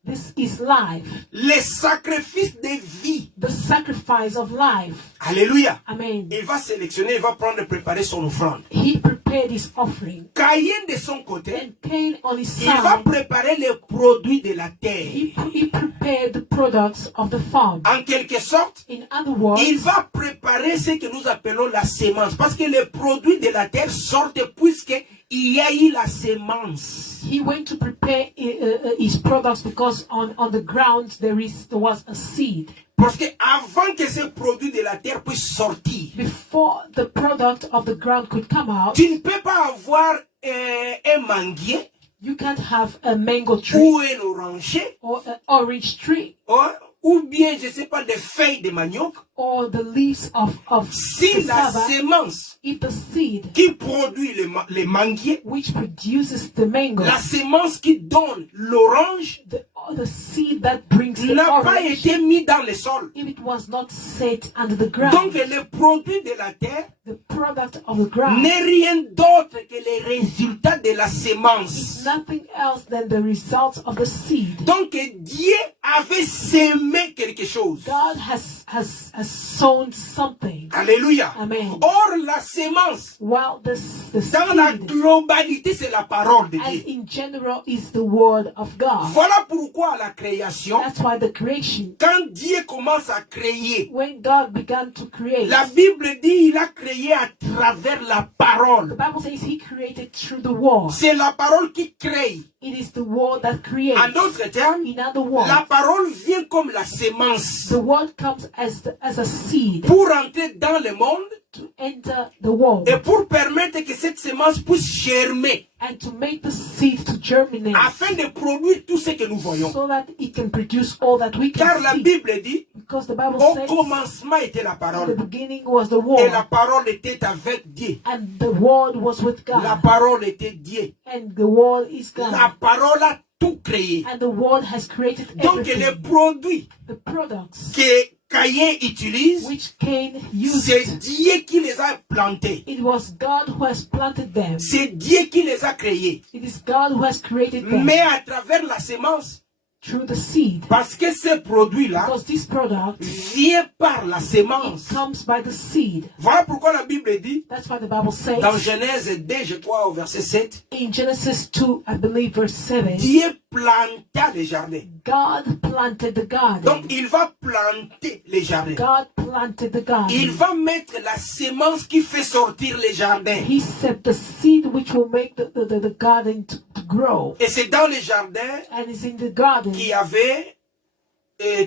this is life. Les sacrifices de vie. The sacrifice of life. Alléluia. Amen. Il va sélectionner, il va prendre et préparer son offrande. He prepared his offering. Caïn de son côté, And Cain on his il va side, préparer les produits de la terre. he prepared the products of the farm. En quelque sorte, In other words, il va préparer ce que nous appelons la sémence. Parce que les produits de la terre sortent puisqu'il y a eu la sémence. he went to prepare his products because on the ground there was a seed. Parce que avant que ces produits de la terre puissent sortir, Before the product of the ground could come out, tu ne peux pas avoir un manguier you can't have a mango tree ou un oranger or an orange tree ou bien, je ne sais pas, des feuilles de manioc. or the leaves of Si la cassava. sémence If the seed qui produit les manguiers, which produces the mango, la sémence qui donne l'orange, the seed that brings the n'a pas orange, été mis dans le sol. if it was not set under the Donc ground, le produit de la terre the product of the ground n'est rien d'autre que les résultats de la is sémence. nothing else than the results of the seed. Donc Dieu avait sémé quelque chose. God has sown something. Alléluia. Amen. Or la sémence, While the dans la seed, globalité, c'est la parole de as Dieu. in general, is the word of God. Voilà pourquoi à la création, That's why the creation, quand Dieu commence à créer, when God began to create, la Bible dit il a créé à travers la the parole. Bible says He created through the word. C'est la parole qui crée. It is the word that creates. En d'autres termes, In other words, la parole vient comme la sémence the word comes as a seed pour entrer dans le monde to enter the world et pour permettre que cette sémence puisse germer and to make the seed to germinate afin de produire tout ce que nous voyons. so that it can produce all that we Car can la see. Bible dit, Because the Bible au says commencement était la the parole beginning was the et word la parole était avec Dieu. and the word was with La God parole était Dieu. and the word is La God parole a tout créé. and the word has created Donc les everything. produits The products que Caïn utilise, which Cain c'est used, Dieu qui les a plantés. it was God who has planted them. C'est Dieu qui les a créés. It is God who has created them Mais à travers la sémence, through the seed. parce que ces produits-là Because this product, viennent par la it sémence. comes by the seed. Voilà pourquoi la Bible dit, That's why the Bible says dans Genèse 2, je crois, au verset 7, in Genesis 2, I believe verse 7, Dieu planta les jardins. God planted the Donc garden. il va planter les jardins. God planted the Il garden. va mettre la sémence qui fait sortir les jardins. He set the seed which will make the garden to grow. Et c'est dans les jardins And it's in the garden qu'il y avait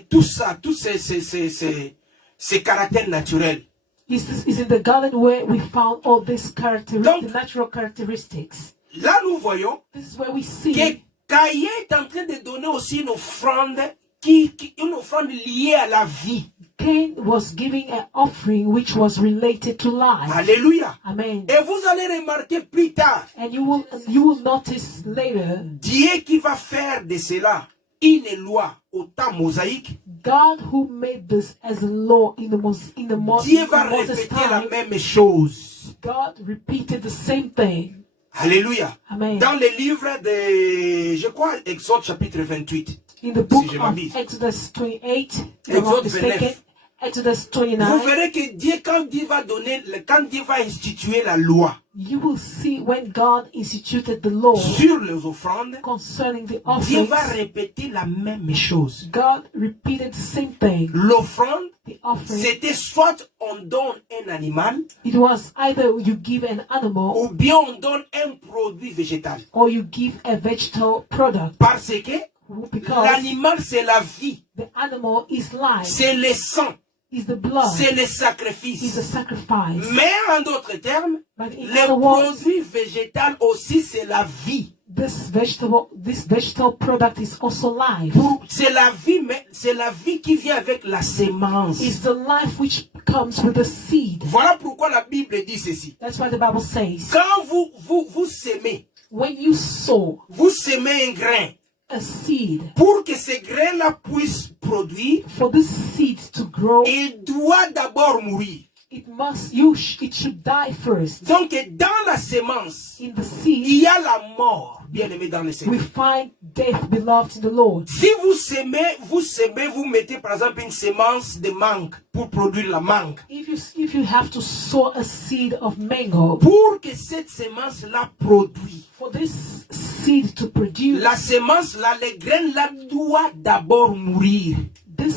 tout ça, tous ces caractères naturels. is in the garden where we found all these Donc- the natural characteristics. Là, nous voyons This is where we que see Caïn est en train de donner aussi une offrande, une offrande liée à la vie. Cain was giving an offering which was related to life. Alléluia. Amen. Et vous allez remarquer plus tard, And you will notice later, Dieu qui va faire de cela une loi au temps mosaïque, God who made this as a law in Dieu va Moses' répéter la time, même chose. God repeated the same thing. Alléluia. Amen. Dans le livre de, je crois, Exode chapitre 28. In the book je of m'abuse. Exodus 28, if I'm Exode not mistaken, 29. Exodus Vous 29, verrez que Dieu, quand Dieu va instituer la loi you will see when God instituted the law sur les offrandes, concerning the Dieu offerings, va répéter la même chose. God repeated the same thing. L'offrande, The offering, c'était soit on donne un animal, it was either you give an animal ou bien on donne un produit végétal. or you give a vegetable product. Parce que Because l'animal, c'est la vie, the animal is life, c'est le sang, is the blood, c'est le is the sacrifice. sacrifice. Mais en d'autres termes, But in le other words, produit végétal aussi, c'est la vie. this vegetable product is also life. C'est la vie, mais c'est la vie qui vient avec la sémence. It's the life which comes with the seed. Voilà pourquoi la Bible dit ceci. That's what the Bible says. Quand vous semez, When you sow vous semez un grain. a seed, Pour que ce grain-là puisse produire, for this seed to grow, il doit d'abord mourir. it should die first. Donc, dans la sémence, In the il seed, y a la mort, bien aimé dans le we Seigneur. find death, beloved in the Lord. Si vous semez, vous mettez par exemple une sémence de mangue pour produire la mangue. If you have to sow a seed of mango, Pour que cette sémence-là produise, for this seed to produce, la sémence-là, les graines-là doivent d'abord mourir this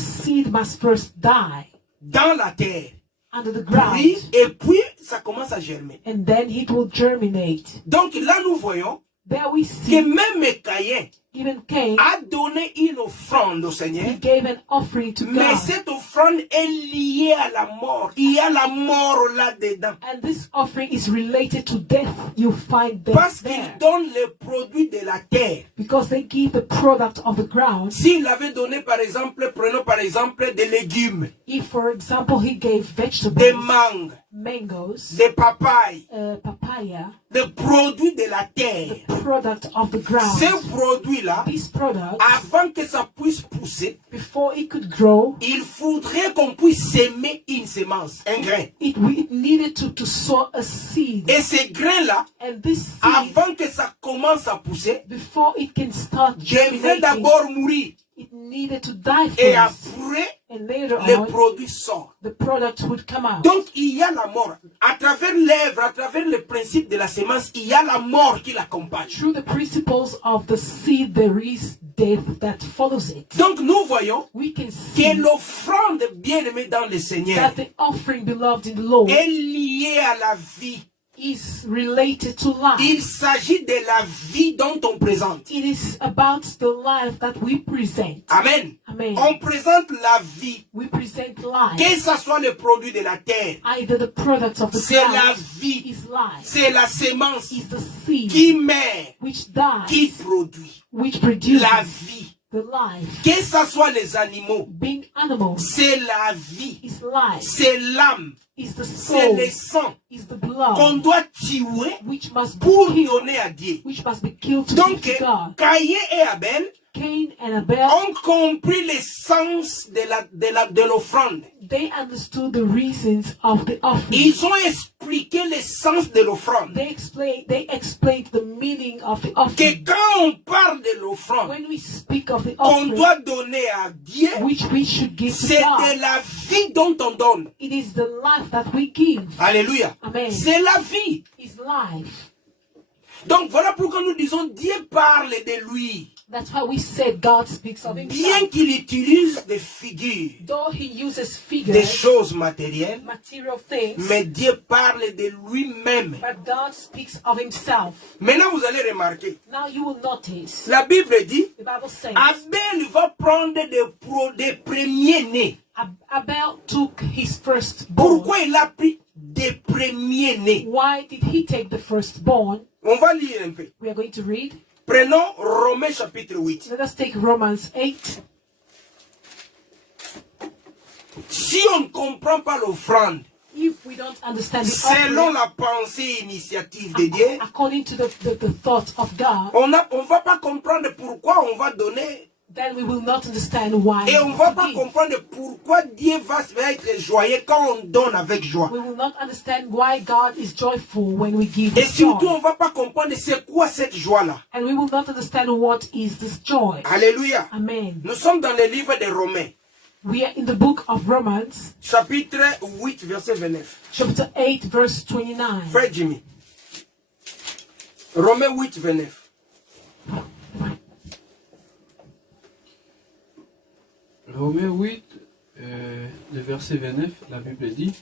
seed must first die dans la terre. under the ground, Et puis, ça commence à germer. and then it will germinate. Donc là, nous voyons There we que see même Caïn even Cain, a donné une offrande au he Seigneur. gave an offering to Mais God. cette offrande est liée à la mort. Il y a la mort là-dedans. And this offering is related to death. You find Parce death qu'il there. donne les produits de la terre. Because they give the product of the ground. S'il avait donné, par exemple, prenons par exemple des légumes, If, for example, he gave des vegetables, mangues, mangoes, des papayes, papaya, des produits de la terre. product of the ground, Ces produits-là, this product, avant que ça puisse pousser, before it could grow, il faudrait qu'on puisse s'aimer une sémence, un grain. it needed to sow a seed. Et ces grains-là, And this seed, avant que ça commence à pousser, before it can start devait germinating, d'abord mourir. it needed to die Et first. après, And later les on, produits sortent. the product would come out. Donc, il y a la mort. À travers l'œuvre, à travers le principe de la sémence, il y a la mort qui l'accompagne. Through the principles of the seed, there is death that follows it. Donc, nous voyons We can que see l'offrande bien-aimée dans le Seigneur that the offering, beloved in the Lord, est liée à la vie. is related to life. Il s'agit de la vie dont on présente. It is about the life that we present. Amen. Amen. On présente la vie. We present life. Que ce soit le produit de la terre, Either the product of the c'est la ground vie. is life, C'est la sémence is the seed qui meurt, which qui dies, produit which produces la vie. the life. Que ce soit les animaux, Being animals c'est la vie. is life, C'est l'âme, is the c'est soul, le sang is the qu'on blood, doit tuer which must be pour killed, donner à Dieu. which must be killed to Donc, give to God. Caïn et Abel Cain and Abel, ont compris l'essence de l'offrande. they understood the reasons of the offering. Ils ont expliqué l'essence de l'offrande. They explained the meaning of the Que offering. quand on parle de l'offrande When we speak of the qu'on offering, doit donner à Dieu, which we should give to c'est God, de la vie dont on donne. it is the life that we give. Alléluia. Amen. C'est la vie. Is life. Donc voilà pourquoi nous disons Dieu parle de lui. That's why we said God speaks of Bien himself. qu'il utilise des figures, Though he uses des figures, choses matérielles, material things, mais Dieu parle de lui-même. but God speaks of himself. Maintenant, vous allez remarquer, Now you will notice, la Bible dit, the Bible says, Abel va prendre des premiers-nés. Abel took his firstborn. Pourquoi il a pris des premiers-nés? Why did he take the firstborn? On va lire un peu. We are going to read. Prenons Romains chapitre 8. Let us take Romans 8. Si on ne comprend pas l'offrande, If we don't understand the selon offering, la pensée initiative de Dieu, according to the thought of God, on ne va pas comprendre pourquoi on va donner. then we will not understand why Et on ne va pas we give. comprendre pourquoi Dieu va être joyeux quand on donne avec joie. We will not understand why God is joyful when we give Et with surtout, joy. on ne va pas comprendre c'est quoi cette joie-là. And we will not understand what is this joy. Alléluia. Amen. Nous sommes dans le livre de Romains, We are in the book of Romans, chapitre 8, verset 29. chapter 8, verse 29. Frère Jimmy. Romains 8, 29. Romains 8, le verset 29, la Bible dit,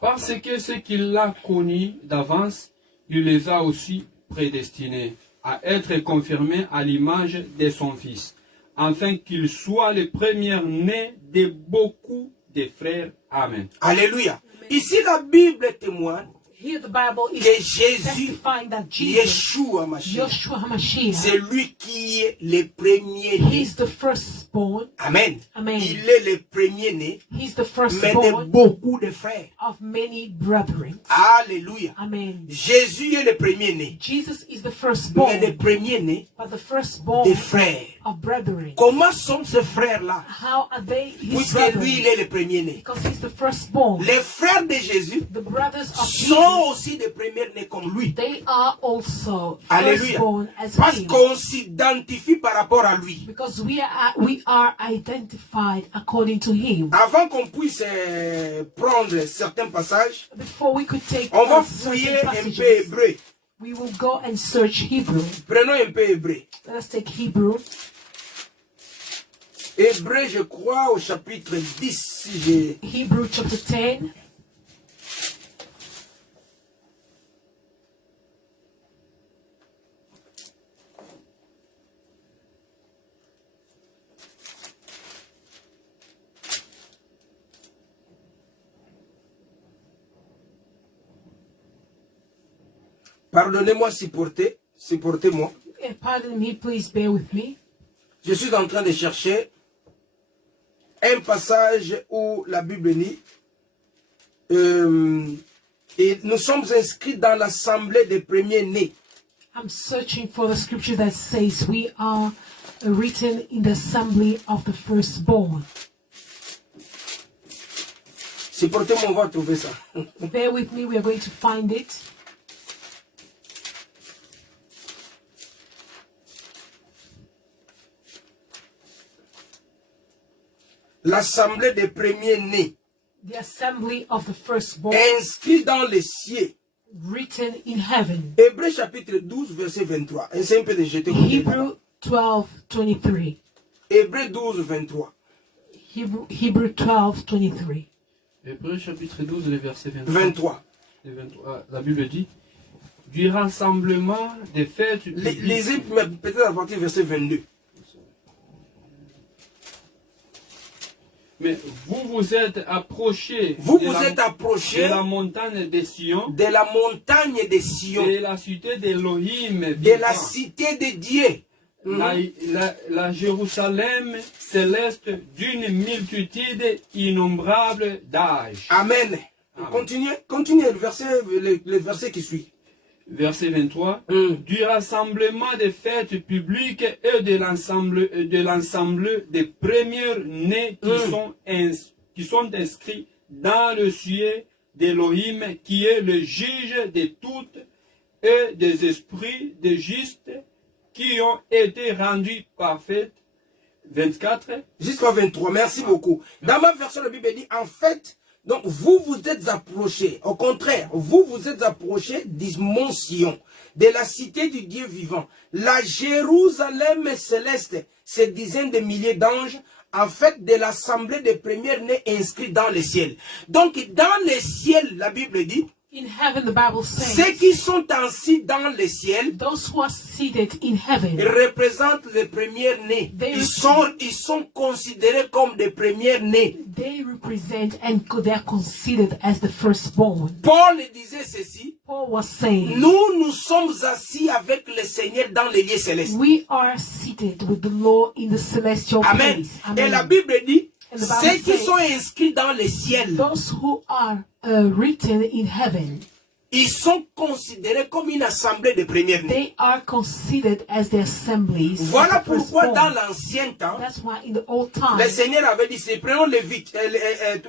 parce que ce qu'il a connu d'avance, il les a aussi prédestinés à être confirmés à l'image de son Fils, afin qu'il soit le premier-né de beaucoup de frères. Amen. Alléluia. Ici, la Bible témoigne Here the Bible is que Jésus, testifying that Jesus, Yeshua Mashiach, Yeshua HaMashiach, c'est lui qui est le premier-né. He's the firstborn. Amen. Amen. Il est le premier-né, He's the mais de firstborn beaucoup de frères. of many brethren. Alléluia. Amen. Jésus est le premier-né, Jesus is the mais le firstborn, premier-né but the firstborn des frères. of brethren. Comment sont ces frères-là? How are they his Puisque lui, il brethren? est le premier-né. Because he's the firstborn. Les frères de Jésus The brothers of sont Jesus, aussi des premiers-nés comme lui. they are also Alléluia. firstborn as Parce him. qu'on s'identifie par rapport à lui. Because we are identified according to him. Avant qu'on puisse prendre certains passages, Before we could take on va certain fouiller un peu passages, hébreu. we will go and search Hebrew. Prenons un peu hébreu. Let us take Hebrew. Hébreu, je crois, au chapitre 10, si j'ai... Hebrew chapter 10. Pardonnez-moi, supportez-moi. Pardon me, please bear with me. Je suis en train de chercher un passage où la Bible dit et nous sommes inscrits dans l'assemblée des premiers-nés. I'm searching for the scripture that says we are written in the assembly of the firstborn. Supportez-moi, on va trouver ça. Bear with me, we are going to find it. L'assemblée des premiers-nés, The assembly of the firstborn, inscrit dans les cieux. written in heaven. Hébreu chapitre 12, verset 23. Essaye un peu de jeter. Hebrew 12:23. Hébreu 12, 23. Hebrew 12:23. Hébreux chapitre 12, le verset 23. et 23. La Bible dit, du rassemblement des fêtes publiques. Lisez peut-être à partir du verset 22. Mais vous vous êtes approchés Vous de vous la- êtes approchés de la montagne de Sion, de la montagne de Sion, de la cité d'Elohim, de la vivant, cité de Dieu. la Jérusalem céleste d'une multitude innombrable d'âges. Amen. Amen. Continuez le verset qui suit. Verset 23. Du rassemblement des fêtes publiques et de l'ensemble des premiers-nés qui sont inscrits dans le ciel d'Elohim, qui est le juge de toutes et des esprits de justes qui ont été rendus parfaits. 24. Jusqu'à 23. Merci beaucoup. Dans ma version, la Bible dit, en fait, donc vous vous êtes approchés. Au contraire, vous vous êtes approchés du mont Sion, de la cité du Dieu vivant. La Jérusalem céleste, ces dizaines de milliers d'anges, en fait, de l'assemblée des premiers-nés inscrits dans le ciel. Donc, dans le ciel, la Bible dit, In heaven, the Bible ceux says, qui sont assis dans le ciel those who are seated in heaven, représentent les premiers-nés. Ils sont considérés comme des premiers-nés. they represent and they are considered as the firstborn. Paul disait ceci, Paul was saying, nous sommes assis avec le Seigneur dans les lieux célestes. we are seated with the Lord in the celestial Amen. place. Et la Bible dit, And the Bible ceux qui says, sont inscrits dans le ciel, those who are written in heaven, ils sont considérés comme une assemblée de premiers-nés. they are considered as the assemblies. of Voilà the pourquoi dans firstborn. l'ancien temps, That's why in the old time, le Seigneur avait dit, prenons les vite,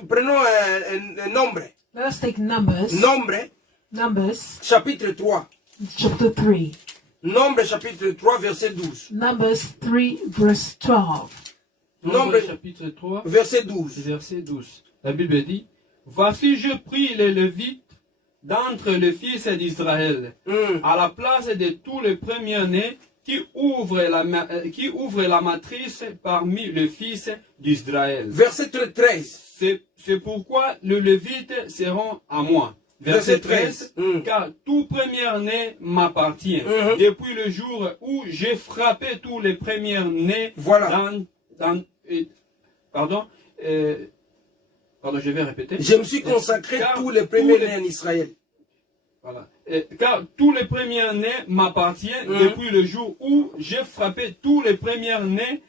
prenons nombre, let us take Numbers, Numbers chapitre 3. chapter 3. Nombre chapitre 3, verset 12. Numbers 3 verse 12. Nombre chapitre 3, Verset 12. verset 12. La Bible dit, voici je prie les Lévites d'entre les fils d'Israël, à la place de tous les premiers-nés qui ouvrent la matrice parmi les fils d'Israël. Verset 13. C'est pourquoi les Lévites seront à moi. Verset 13. Car tout premier-né m'appartient. Depuis le jour où j'ai frappé tous les premiers-nés Voilà. Pardon, je vais répéter. Je me suis consacré Car tous les premiers-nés en Israël. Voilà. Car tous les premiers-nés m'appartiennent depuis le jour où j'ai frappé tous les premiers-nés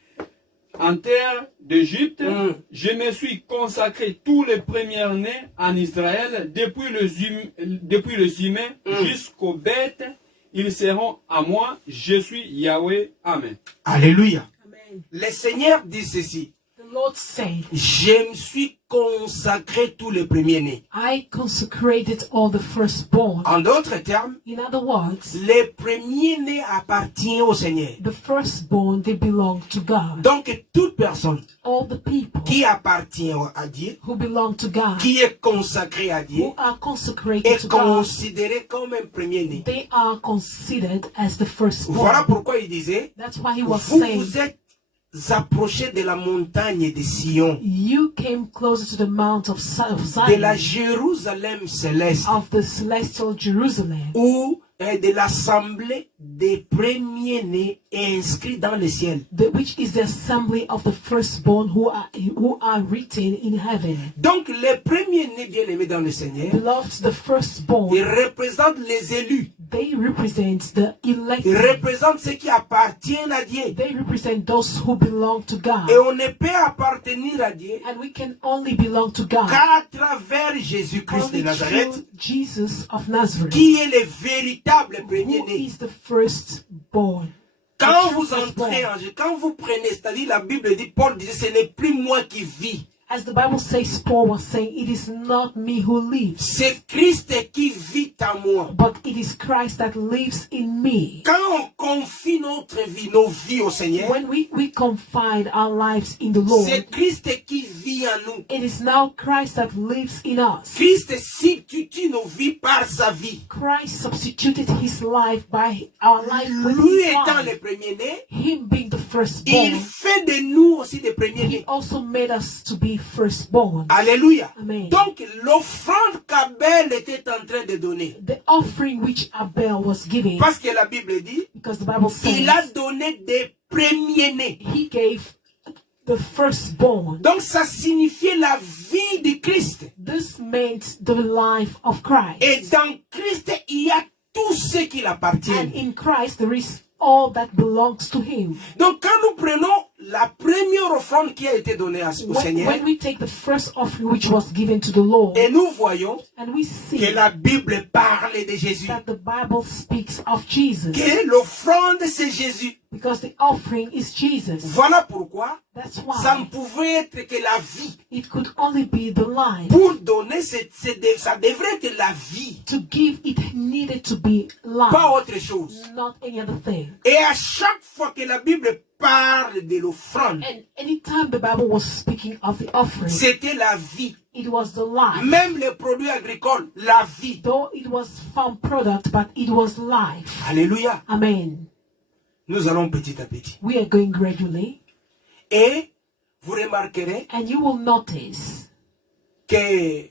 en terre d'Égypte. Je me suis consacré tous les premiers-nés en Israël, depuis les humains jusqu'aux bêtes. Ils seront à moi. Je suis Yahweh. Amen. Alléluia. Amen. Le Seigneur dit ceci. The Lord said, Je me suis consacré tous les premiers-nés. I consecrated all the firstborn. En d'autres termes, In other words, les premiers-nés appartiennent au Seigneur. the firstborn, they belong to God. Donc, toute personne All the people qui appartient à Dieu, who belong to God, qui est consacré à Dieu, who are consecrated est to God, considéré comme un premier-né. they are considered as the Voilà firstborn. pourquoi il disait, That's why he was vous saying, vous êtes approchés de la montagne de Sion, you came closer to the mount of de la Zion, Jérusalem céleste, of the celestial Jerusalem, ou de l'assemblée des premiers-nés inscrits dans le ciel. which is the assembly of the firstborn who are written in heaven. Donc, les premiers-nés bien-aimés dans le Seigneur, Beloved, the firstborn, ils représentent les élus. they represent the Ils elected. représentent ceux qui appartiennent à Dieu. They represent those who belong to God. Et on ne peut appartenir à Dieu And we can only belong to God qu'à travers Jésus-Christ de only Nazareth, through Jesus of Nazareth, qui est le véritable who premier-né. is the firstborn. Quand The vous firstborn. entrez en Jésus, quand vous prenez, c'est-à-dire la Bible dit, Paul disait, ce n'est plus moi qui vis, As the Bible says, Paul was saying, it is not me who lives, c'est Christ qui vit en moi. but it is Christ that lives in me. Quand on confie notre vie, nos vies au Seigneur, When we confide our lives in the Lord, c'est Christ qui vit en nous. it is now Christ that lives in us. Christ substitue nos vies par sa vie. Christ substituted his life by our life with Lui his étant le life. premier-né, Him being the il firstborn, fait de nous aussi des he premiers-nés. also made us to be firstborn. Alléluia. Amen. Donc, l'offrande qu'Abel était en train de donner, The offering which Abel was giving, parce que la Bible dit, because the Bible il a says donné des premiers-nés. he gave the firstborn. Donc, ça signifiait la vie de Christ. This meant the life of Christ. Et dans Christ, il y a tout ce qui And l'appartient. in Christ there is all that belongs to him. Donc, quand nous prenons la première offrande qui a été donnée au Seigneur, When we take the first offering which was given to the Lord, et nous voyons and we see que la Bible parle de Jésus, that the Bible speaks of Jesus, que l'offrande c'est Jésus. because the offering is Jesus. Voilà pourquoi That's ça ne why pouvait être que la vie. it could only be the life. Pour donner, ça devrait être la vie, To give, it needed to be pas life, autre chose. not any other thing. Et à chaque fois que la Bible parle de l'offrande, And anytime the Bible was speaking of the offering, c'était la vie. it was the life. Même les produits agricoles, la vie. Though it was farm product, but it was life. Alléluia. Amen. Nous allons petit à petit. We are going gradually, Et vous remarquerez and you will notice que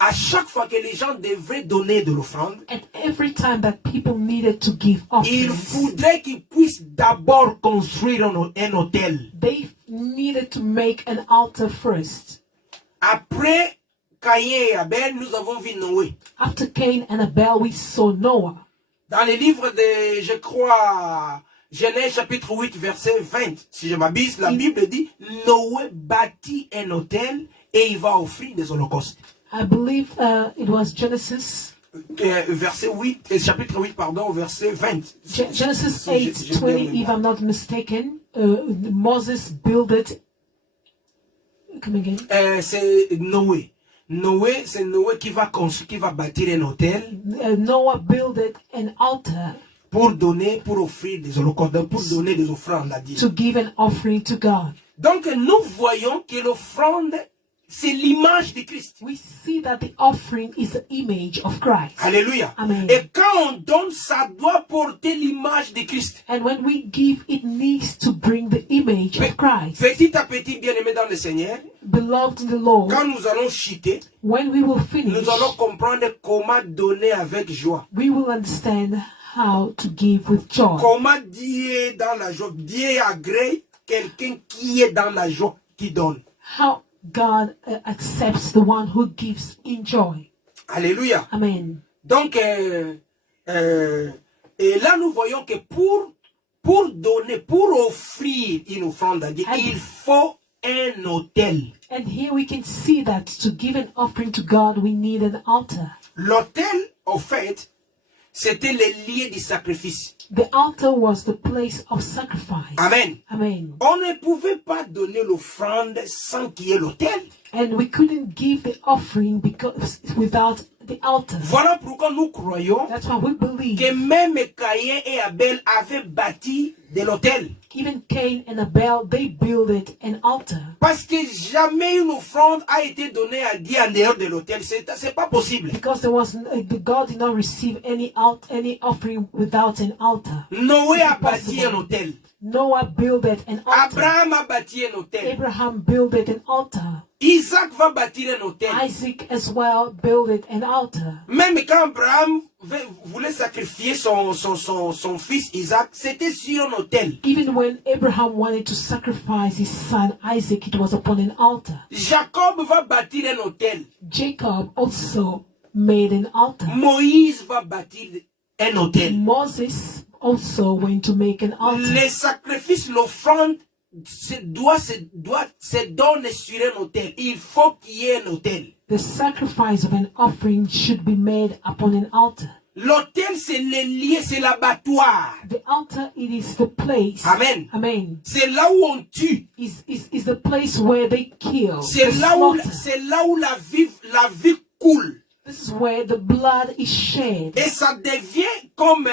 à chaque fois que les gens devraient donner de l'offrande, at every time that people needed to give il offerings, faudrait qu'ils puissent d'abord construire un hôtel. they needed to make an altar first. Après Caïn et Abel, nous avons vu Noé. After Cain and Abel, we saw Noah. Dans le livre de, je crois, Genèse chapitre 8, verset 20, si je m'abuse, la Bible dit, Noé bâtit un hôtel et il va offrir des holocaustes. I believe it was Genesis Verset 8, chapitre 8, pardon, verset 20. Genesis Si j'ai 8:20, bien if I'm not mistaken. Moses built it. Come again. C'est Noé. Noé, c'est Noé qui va construire, qui va bâtir un hôtel Noah built an altar pour donner, pour offrir des holocaustes, pour donner des offrandes à Dieu. to give an offering to God. Donc nous voyons que l'offrande, c'est l'image de Christ. We see that the offering is the image of Christ. Alléluia. Amen. Et quand on donne, ça doit porter l'image de Christ. And when we give, it needs to bring the image of Christ. Petit à petit, bien aimé dans le Seigneur, Beloved in the Lord, quand nous allons chuter, when we will finish, nous allons comprendre comment donner avec joie. we will understand how to give with joy. Comment Dieu est dans la joie. Dieu agrée quelqu'un qui est dans la joie, qui donne. How God accepts the one who gives in joy. Alléluia. Amen. Donc, et là, nous voyons que pour donner, pour offrir une offrande à Dieu, il faut un autel. And here we can see that to give an offering to God, we need an altar. L'autel, en fait, c'était le lieu du sacrifice. The altar was the place of sacrifice. Amen. Amen. On ne pouvait pas donner l'offrande sans qu'il y ait l'autel. And we couldn't give the offering because without the altar. Voilà pourquoi nous croyons That's why we believe que même Caïn et Abel avaient bâti de l'autel. even Cain and Abel, they built an altar. Parce que jamais une offrande a été donnée à Dieu en dehors de l'autel. C'est pas possible. Because there was God did not receive any offering without an altar. Noé a bâti un autel. Noah built an altar. Abraham a bâti un autel. Abraham built an altar. Isaac va bâtir un autel. Isaac as well built an altar. Même quand Abraham voulait sacrifier son fils Isaac, c'était sur un autel. Even when Abraham wanted to sacrifice his son Isaac, it was upon an altar. Jacob va bâtir un autel. Jacob also made an altar. Moïse va bâtir un autel. Moses also went to make an altar. Les sacrifices, l'offrande, se donne sur un autel. Il faut qu'il y ait un autel. The sacrifice of an offering should be made upon an altar. L'autel, c'est le lieu, c'est l'abattoir. The altar, it is the place. Amen. Amen. C'est là où on tue. Is the place where they kill. C'est the là où slaughter. la vie coule. This is where the blood is shed. Et ça devient comme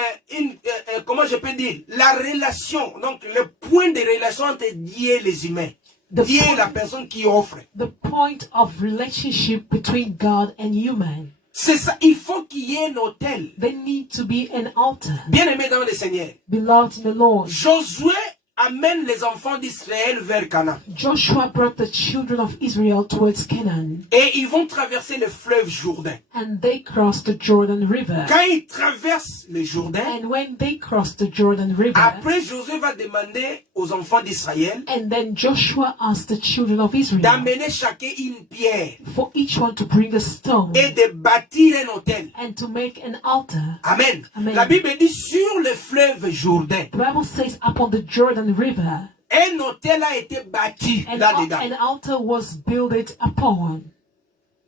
comment je peux dire, la relation, donc le point de relation entre Dieu et les humains. Dieu est la personne qui offre. The point of relationship between God and human. C'est ça, il faut qu'il y ait un autel. There need to be an altar. Bien aimé dans le Seigneur. Beloved in the Lord. Josué amène les enfants d'Israël vers Canaan. Joshua brought the children of Israel towards Canaan. Et ils vont traverser le fleuve Jourdain. And they crossed the Jordan River. Quand ils traversent le Jourdain, And when they crossed the Jordan River, après Josué va demander aux enfants d'Israël and then Joshua asked the children of Israel d'amener chacun une pierre for each one to bring a stone et de bâtir un autel. and to make an altar. Amen. Amen. La Bible dit sur le fleuve Jourdain, The Bible says upon the Jordan River, un autel a été bâti là-dedans. an altar was built upon.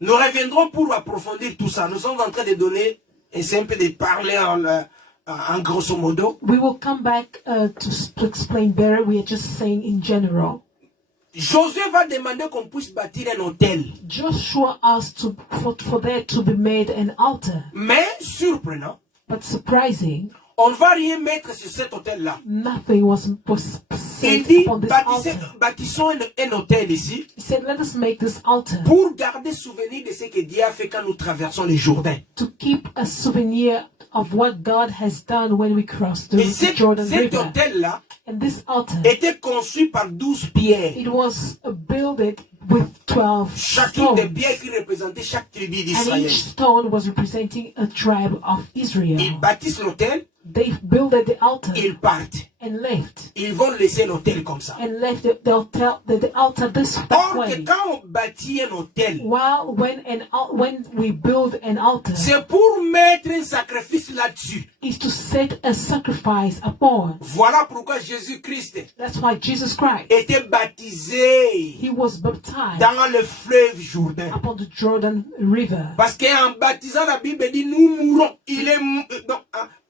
Nous reviendrons pour approfondir tout ça. Nous sommes en train de donner, et c'est un peu de parler en grosso modo. We will come back to explain better. We are just saying in general. Josué va demander qu'on puisse bâtir un autel. Joshua asked for there to be made an altar. Mais, surprenant, But surprising, on ne va rien mettre sur cet autel-là. nothing was Il set dit, upon this altar. bâtissons un autel ici He said, let us make this altar pour garder souvenir de ce que Dieu a fait quand nous traversons le Jourdain. to keep a souvenir of what God has done when we crossed Et the Jordan cet River. autel-là And this altar, était construit par 12 pierres. it was built with 12 Chacune des stones. pierres qui représentait chaque tribu And d'Israël. each stone was representing a tribe of Israel. Ils bâtissent l'autel, They built the altar ils partent. and left. Ils vont laisser l'autel comme ça. And left the altar this Or que way. quand on bâtit un autel, While when we build an altar, c'est pour mettre un sacrifice là-dessus. is to set a sacrifice upon. Voilà pourquoi Jésus-Christ That's why Jesus Christ, était baptisé he was baptized dans le fleuve Jourdain. upon the Jordan River. Parce qu'en baptisant, la Bible dit, nous mourrons.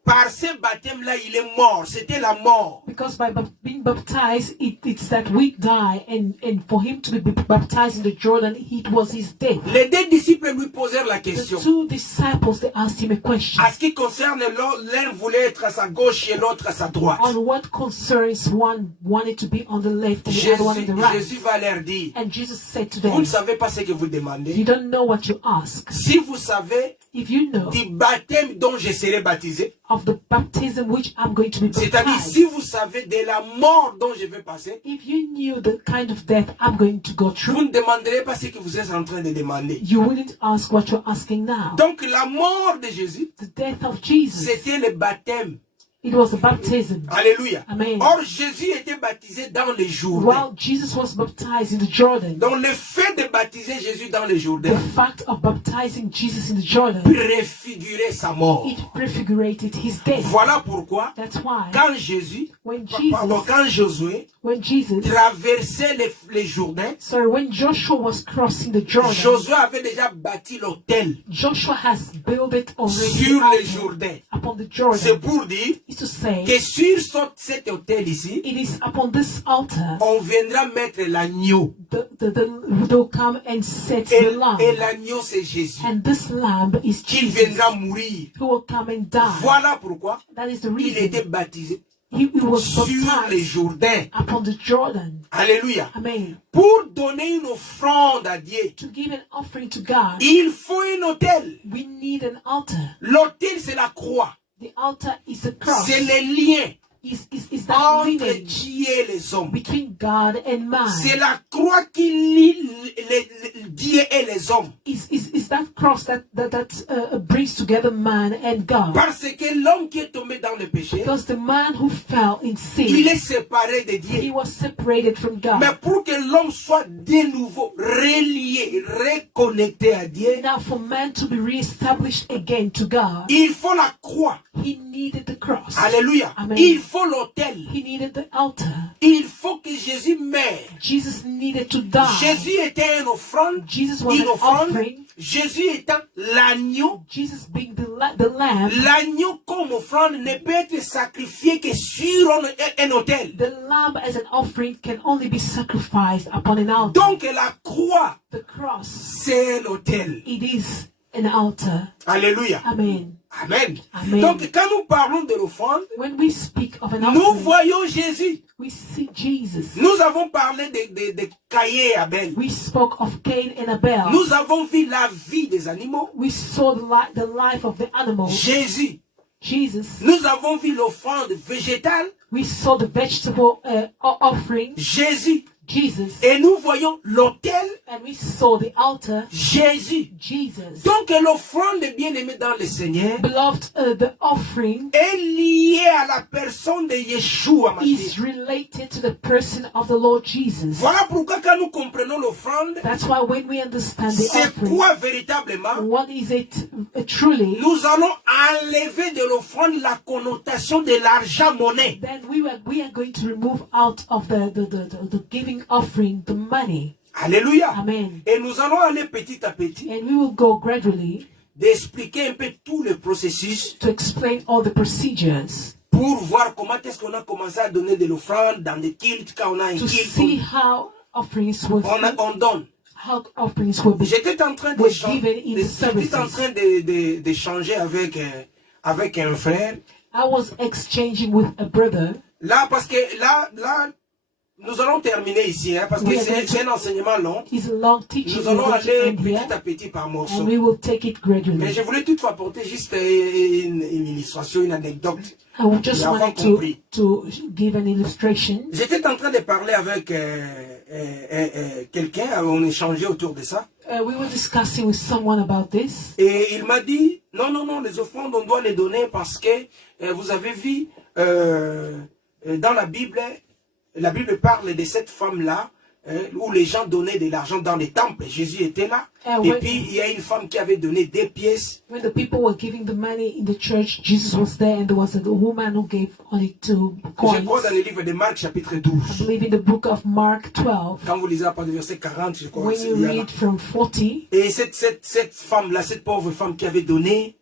Par ce baptême-là, il est mort. C'était la mort. Because by being baptized, it's that we die, and for him to be baptized in the Jordan, it was his death. Les deux disciples lui posèrent la The question. two disciples, they asked him a question. À ce qui concerne l'un voulait être à sa gauche et l'autre à sa droite. On what concerns one wanted to be on the left and the other one on the right. Jésus va leur dire, And Jesus said to vous them, ne savez pas ce que vous you demandez. don't know what you ask. Si vous savez If you know du baptême dont je serai baptisé, of the baptism which I'm going to be c'est-à-dire baptized, si vous savez de la mort dont je vais passer, if you knew the kind of death I'm going to go vous through, ne demanderez pas ce que vous êtes en train de demander. you wouldn't ask what you're asking now. Donc la mort de Jésus, The death of Jesus, c'était le baptême It was a baptism. Alléluia. Amen. Or, Jésus était baptisé dans les Jourdains. While Jesus was baptized in the Jordan, Donc, le fait de baptiser Jésus dans les Jourdains the fact of baptizing Jesus in the Jordan, préfigurait sa mort. it prefigurated his death. Voilà pourquoi, That's why quand Jésus, when Josué Jesus, traversait les Jourdains, sorry, when Joshua was crossing the Jordan, Josué avait déjà bâti l'autel Joshua has built it already sur les out Jourdains. upon the C'est Jordan. pour dire Is to say, que sur cet autel ici, it is upon this altar on viendra mettre l'agneau. they'll come and set the lamb. Et l'agneau, c'est Jésus. And this lamb is Qui Jesus, viendra mourir. who will come and die. Voilà pourquoi That is the il était reason baptisé he was sur les baptized Jourdains. upon the Jordan. Alléluia. Amen. Pour donner une offrande à Dieu, To give an offering to God, il faut un autel. we need an altar. L'autel, c'est la croix. The altar is a cross. C'est le lien Is that entre lineage Dieu et les hommes. between God and man? C'est la croix qui lie Dieu et les hommes. Is that cross that brings together man and God? Parce que l'homme qui est tombé dans le péché, Because the man who fell in il sin, est séparé de he Dieu. was separated from Mais God. pour que l'homme soit de nouveau relié, reconnecté à Dieu, Now, for man to be reestablished again to God, il faut la croix. he needed the cross. Alléluia. Amen. Il faut l'autel. He needed the altar. Il faut que Jésus meure. Jesus needed to die. Jésus était une offrande. Jesus was Une an offrande. offering. Jésus étant l'agneau. Jesus being the lamb. L'agneau comme offrande ne peut être sacrifié que sur un autel. The lamb as an offering can only be sacrificed upon an altar. Donc la croix, The cross, c'est un autel. it is an altar. Alléluia. Amen. Amen. Amen. Donc quand nous parlons de l'offrande, When we speak of an nous offering, voyons Jésus. we see Jesus. Nous avons parlé de Caïn et Abel. We spoke of Cain and Abel. Nous avons vu la vie des animaux. We saw the life of the animals. Jésus. Jesus. Nous avons vu l'offrande végétale. We saw the vegetable offering. Jésus. Jesus. Et nous voyons l'autel. And we saw the altar. Jésus. Jesus. Donc l'offrande bien-aimée dans le Seigneur Beloved, the offering est liée à la personne de Yeshua. is related to the person of the Lord Jesus. Voilà pourquoi quand nous comprenons l'offrande, That's why when we understand the c'est offering, quoi véritablement? what is it truly? Nous allons enlever de l'offrande la connotation de l'argent-monnaie. Then we are going to remove out of the giving offering the money. Alléluia. Amen. Et nous allons aller petit à petit And we will go gradually d'expliquer un peu tout le processus to explain all the procedures pour voir comment est-ce qu'on a commencé à donner de l'offrande dans des cultes, quand on a un to culte, see how offerings were on donne. how offerings were J'étais en train were given in the d'échanger avec un frère. I was exchanging with a brother. Là, parce que là, nous allons terminer ici, hein, parce que c'est un enseignement long. It's a long teaching. Nous allons We're going to aller end petit here, à petit par morceaux. and we will take it gradually. Mais je voulais toutefois apporter juste une illustration, une anecdote. I would just Nous avons wanted compris. to give an illustration. J'étais en train de parler avec quelqu'un, on échangeait autour de ça. We were discussing with someone about this. Et il m'a dit, non, les offrandes, on doit les donner parce que vous avez vu, dans la Bible parle de cette femme-là, où les gens donnaient de l'argent dans les temples. Jésus était là. Et puis, il y a une femme qui avait donné 2 pièces. When the people were giving the money in the church, Jesus was there, and there was a woman who gave only 2 coins. Je crois dans le livre de Marc, chapitre 12. I believe in the book of Mark 12. Quand vous lisez à partir du verset 40, je crois. When you read from 40, Et cette femme-là, cette pauvre femme qui avait donné,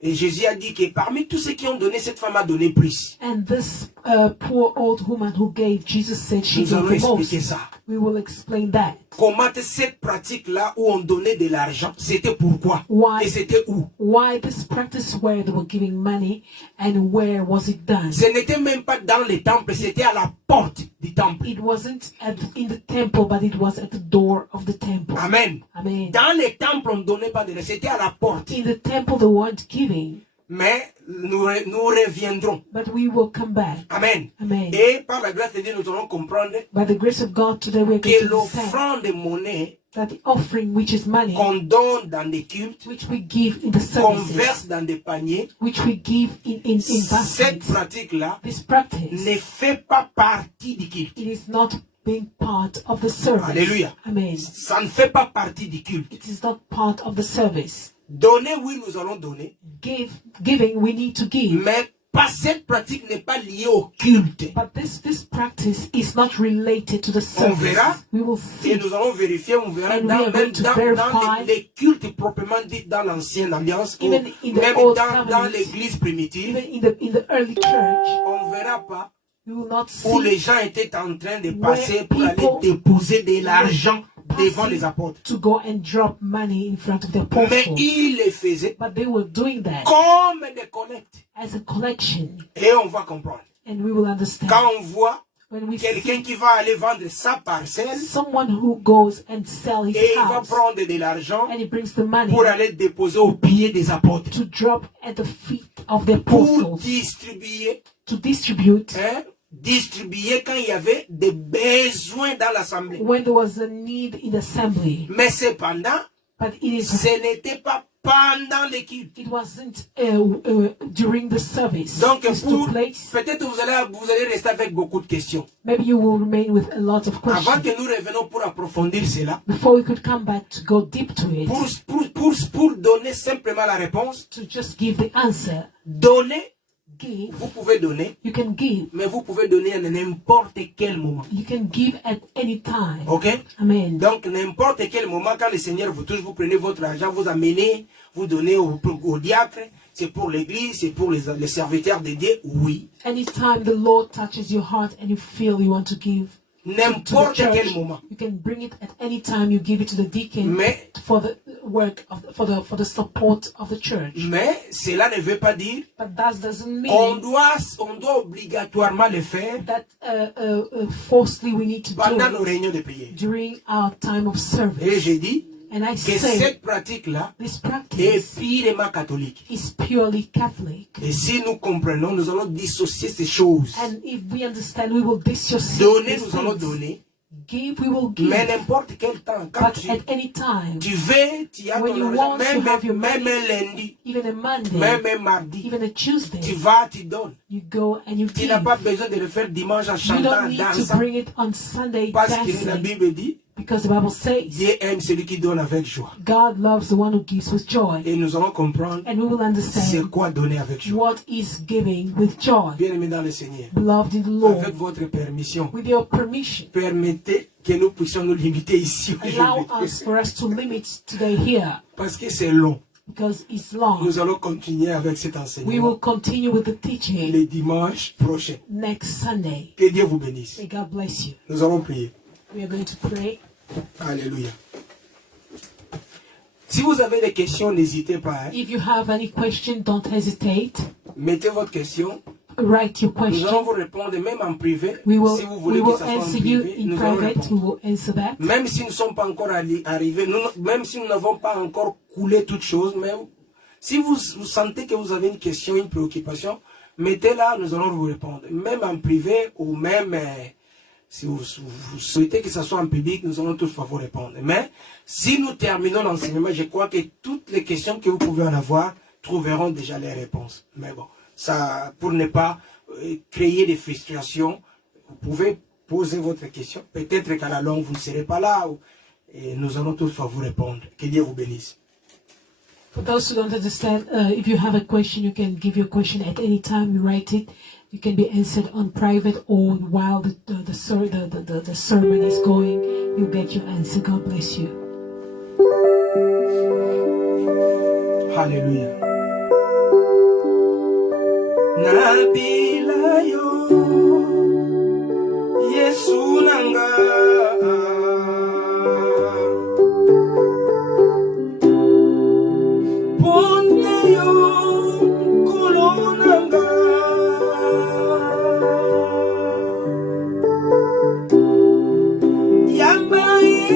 et Jésus a dit que parmi tous ceux qui ont donné, cette femme a donné plus. and this poor old woman who gave, Jesus said she Nous allons gave the expliquer most. ça. We will explain that. Comment cette pratique-là où on donnait de l'argent, c'était pourquoi? Why? Et c'était où? Why this practice where they were giving money, and where was it done? Ce n'était même pas dans les temples, c'était à la porte du temple. It wasn't in the temple, but it was at the door of the temple. Amen. Amen. Dans les temples, on ne donnait pas de l'argent, c'était à la porte. In the temple, they weren't giving, Mais nous reviendrons. but we will come back. Amen. Amen. Et par la grâce de Dieu, nous allons comprendre By the grace of God, today we're going que to understand l'offrande de monnaie that the offering, which is money, qu'on donne dans des cultes, which we give in the qu'on services, verse dans des paniers, which we give in cette baskets, pratique-là this practice, ne fait pas partie du culte. it is not being part of the service. Alléluia. Amen. Ça ne fait pas partie du culte. It is not part of the service. Donner, oui, nous allons donner, Giving, we need to give. mais pas cette pratique n'est pas liée au culte. But this practice is not related to the On service. verra, We will et see. nous allons vérifier, on verra And we dans, are même going to dans verify. les cultes proprement dit dans l'ancienne alliance, ou Even in the même old dans covenant, l'église primitive, Even in the early church, on ne verra pas we will not où les see gens étaient en train de passer where pour aller people déposer de l'argent devant passing les apôtres. to go and drop money in front of the Mais apostles. ils le faisaient But they were doing that comme des collectes. as a collection. Et on va comprendre. And we will understand. Quand on voit When we quelqu'un see qui va aller vendre sa parcelle someone who goes and sell his et il va house prendre de l'argent and he brings the money pour aller déposer aux pieds des apôtres. to drop at the feet of the Pour apostles, distribuer, to distribute distribuer quand il y avait des besoins dans l'assemblée. when there was a need in the assembly. Mais cependant, But it ce n'était pas pendant les cultes. wasn't during the service. Donc, This took place. peut-être vous allez rester avec beaucoup de questions. Maybe you will remain with a lot of Avant questions. que nous revenons pour approfondir cela, Before we could come back to go deep to it, pour donner simplement la réponse, to just give the answer, donner, give, vous pouvez donner, you can give. mais vous pouvez donner à n'importe quel moment. You can give at any time. Ok? Amen. Donc, n'importe quel moment, quand le Seigneur vous touche, vous prenez votre argent, vous amenez, vous donnez au diacre, c'est pour l'église, c'est pour les serviteurs de Dieu, oui. Anytime the Lord touches your heart and you feel you want to give to the N'importe quel church, moment. you can bring it at any time. You give it to the deacon Mais, for the work of for the support of the church. mais, cela ne veut pas dire But that doesn't qu'on mean doit obligatoirement le faire that forcefully we need to do pendant nos it réunions de prière. during our time of Et service. j'ai dit And I que say cette pratique-là this est practice purement catholique. is purely Catholic. Et si nous comprenons, nous allons dissocier ces choses. And if we understand, we will dissociate Donner, these nous allons things. donner. Give, we will give. Mais n'importe quel temps, quand But at any time, tu veux, tu as when ton you argent, want to have your même money, un lundi, even a Monday, même un mardi, even a Tuesday, tu vas, tu donnes. you go and you Tu give. n'as pas besoin de le faire dimanche en You chantant, en don't need to dansant. bring it on Sunday Parce que la dancing, Bible dit, because the Bible says Dieu aime celui qui donne avec joie. God loves the one who gives with joy. Et nous allons comprendre And we will c'est understand quoi donner avec joie. what is giving with joy. Bien aimé dans le Seigneur, Beloved in the Lord, avec votre permission, with your permission, permettez que nous puissions nous limiter ici allow aujourd'hui. us for us to limit today here, Parce que c'est long. because it's long. Nous allons continuer avec cet We enseignement will continue with the teaching le dimanche prochain. next Sunday. Que Dieu vous bénisse. May God bless you. Nous allons prier. We are going to pray. Alléluia. Si vous avez des questions, n'hésitez pas. Hein. If you have any question, don't hesitate. Mettez votre question. Write your Nous allons question. vous répondre même en privé. We will, Si vous voulez we que will ça soit en answer you privé, in nous allons private. répondre. We will answer that. Même si nous ne sommes pas encore arrivés, même si nous n'avons pas encore coulé toutes choses, même si vous sentez que vous avez une question, une préoccupation, mettez-la, nous allons vous répondre. Même en privé ou même si vous souhaitez que ça soit en public, nous allons toutefois vous répondre. Mais si nous terminons l'enseignement, je crois que toutes les questions que vous pouvez en avoir trouveront déjà les réponses. Mais bon, ça, pour ne pas créer des frustrations, vous pouvez poser votre question. Peut-être qu'à la longue, vous ne serez pas là. Et nous allons toutefois vous répondre. Que Dieu vous bénisse. For those who don't understand, if you have a question, you can give your question at any time. You write it. You can be answered on private or while the sermon is going. You'll get your answer. God bless you. Hallelujah. Nabilayo Yesu nanga Ponneyo kolo nanga Yambaye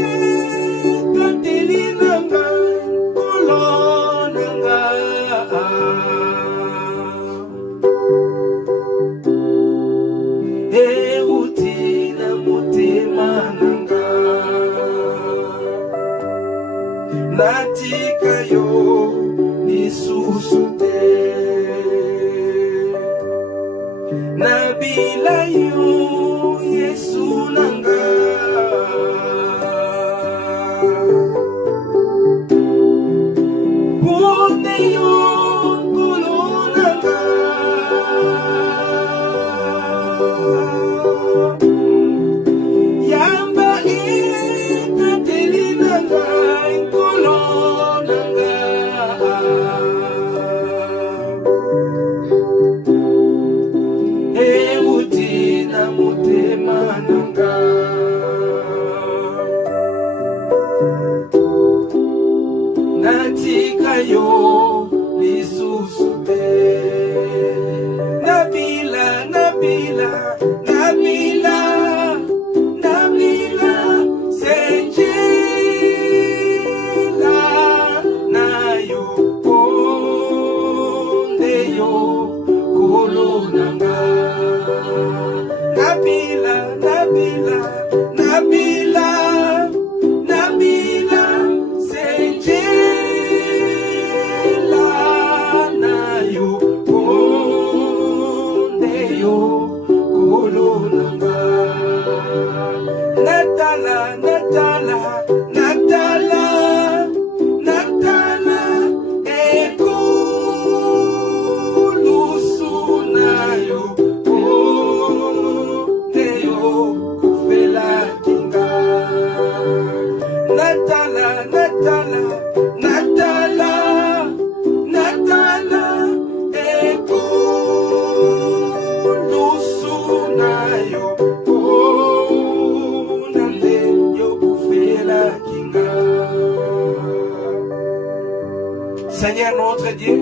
kateli nanga kolo nanga Nabila yo Yesu nanga. Pone yo kolo nanga. Yamba ikateli nanga kolo nanga. Emuti na motema nanga. Natika yo lisusu te. Nabila, Nabila, Nabila, Nabila, Senjila na yo ponde yo kolo nanga. Nabila, Nabila, Nabila, Nabila, Senjila na yo ponde yo kolo nanga. Natala, Natala, Natala, Natala, ekulusu na yo ponde yo kufela kinga. Natala, Natala, Natala, Natala, ekulusu na yo ponde yo kufela kinga. Seigneur notre Dieu,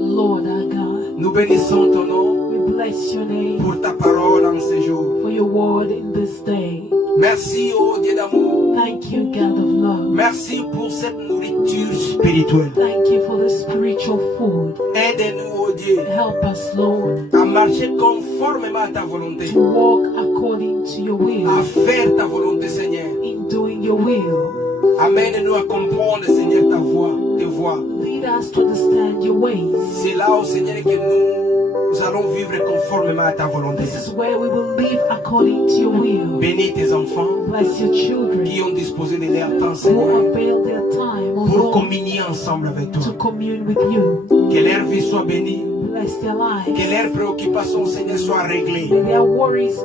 Lord our God, nous bénissons ton nom we bless your name pour ta parole en ce jour. for your word in this day. Merci, ô Dieu d'amour. Thank you, God of love. Merci pour cette nourriture spirituelle. Thank you for the spiritual food. Aide-nous, ô Dieu, Help us, Lord, à marcher conformément à ta volonté, to walk according to your will, à faire ta volonté, Seigneur. in doing your will. Amène-nous à comprendre, Seigneur, ta voix, tes voix. Lead us to understand your ways. C'est là, ô Seigneur, que nous allons vivre conformément à ta volonté. This is where we will live according to your will. Bénis tes enfants Bless your children qui ont disposé de leur temps, who Seigneur, avail their time, O pour Lord, communier ensemble avec toi. to commune with you. Que leur vie soit bénie, Bless their que lives. leurs préoccupations, Seigneur, soient réglées. May their worries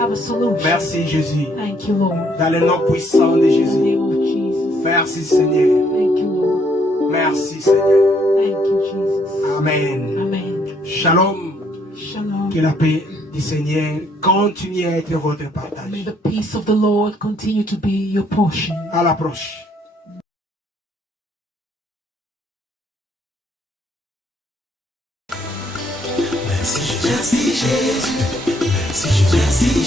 have a solution. Merci, Jésus. Thank you, Lord. Dans le nom puissant de In the Jésus. name of Jesus. Merci, Seigneur. Thank you, Lord. Merci, Seigneur. Thank you, Jesus. Amen. Amen. Shalom. Shalom. Que la paix du Seigneur continue à être votre partage. May the peace of the Lord continue to be your portion. À la prochaine. Merci Jésus, merci Jésus, merci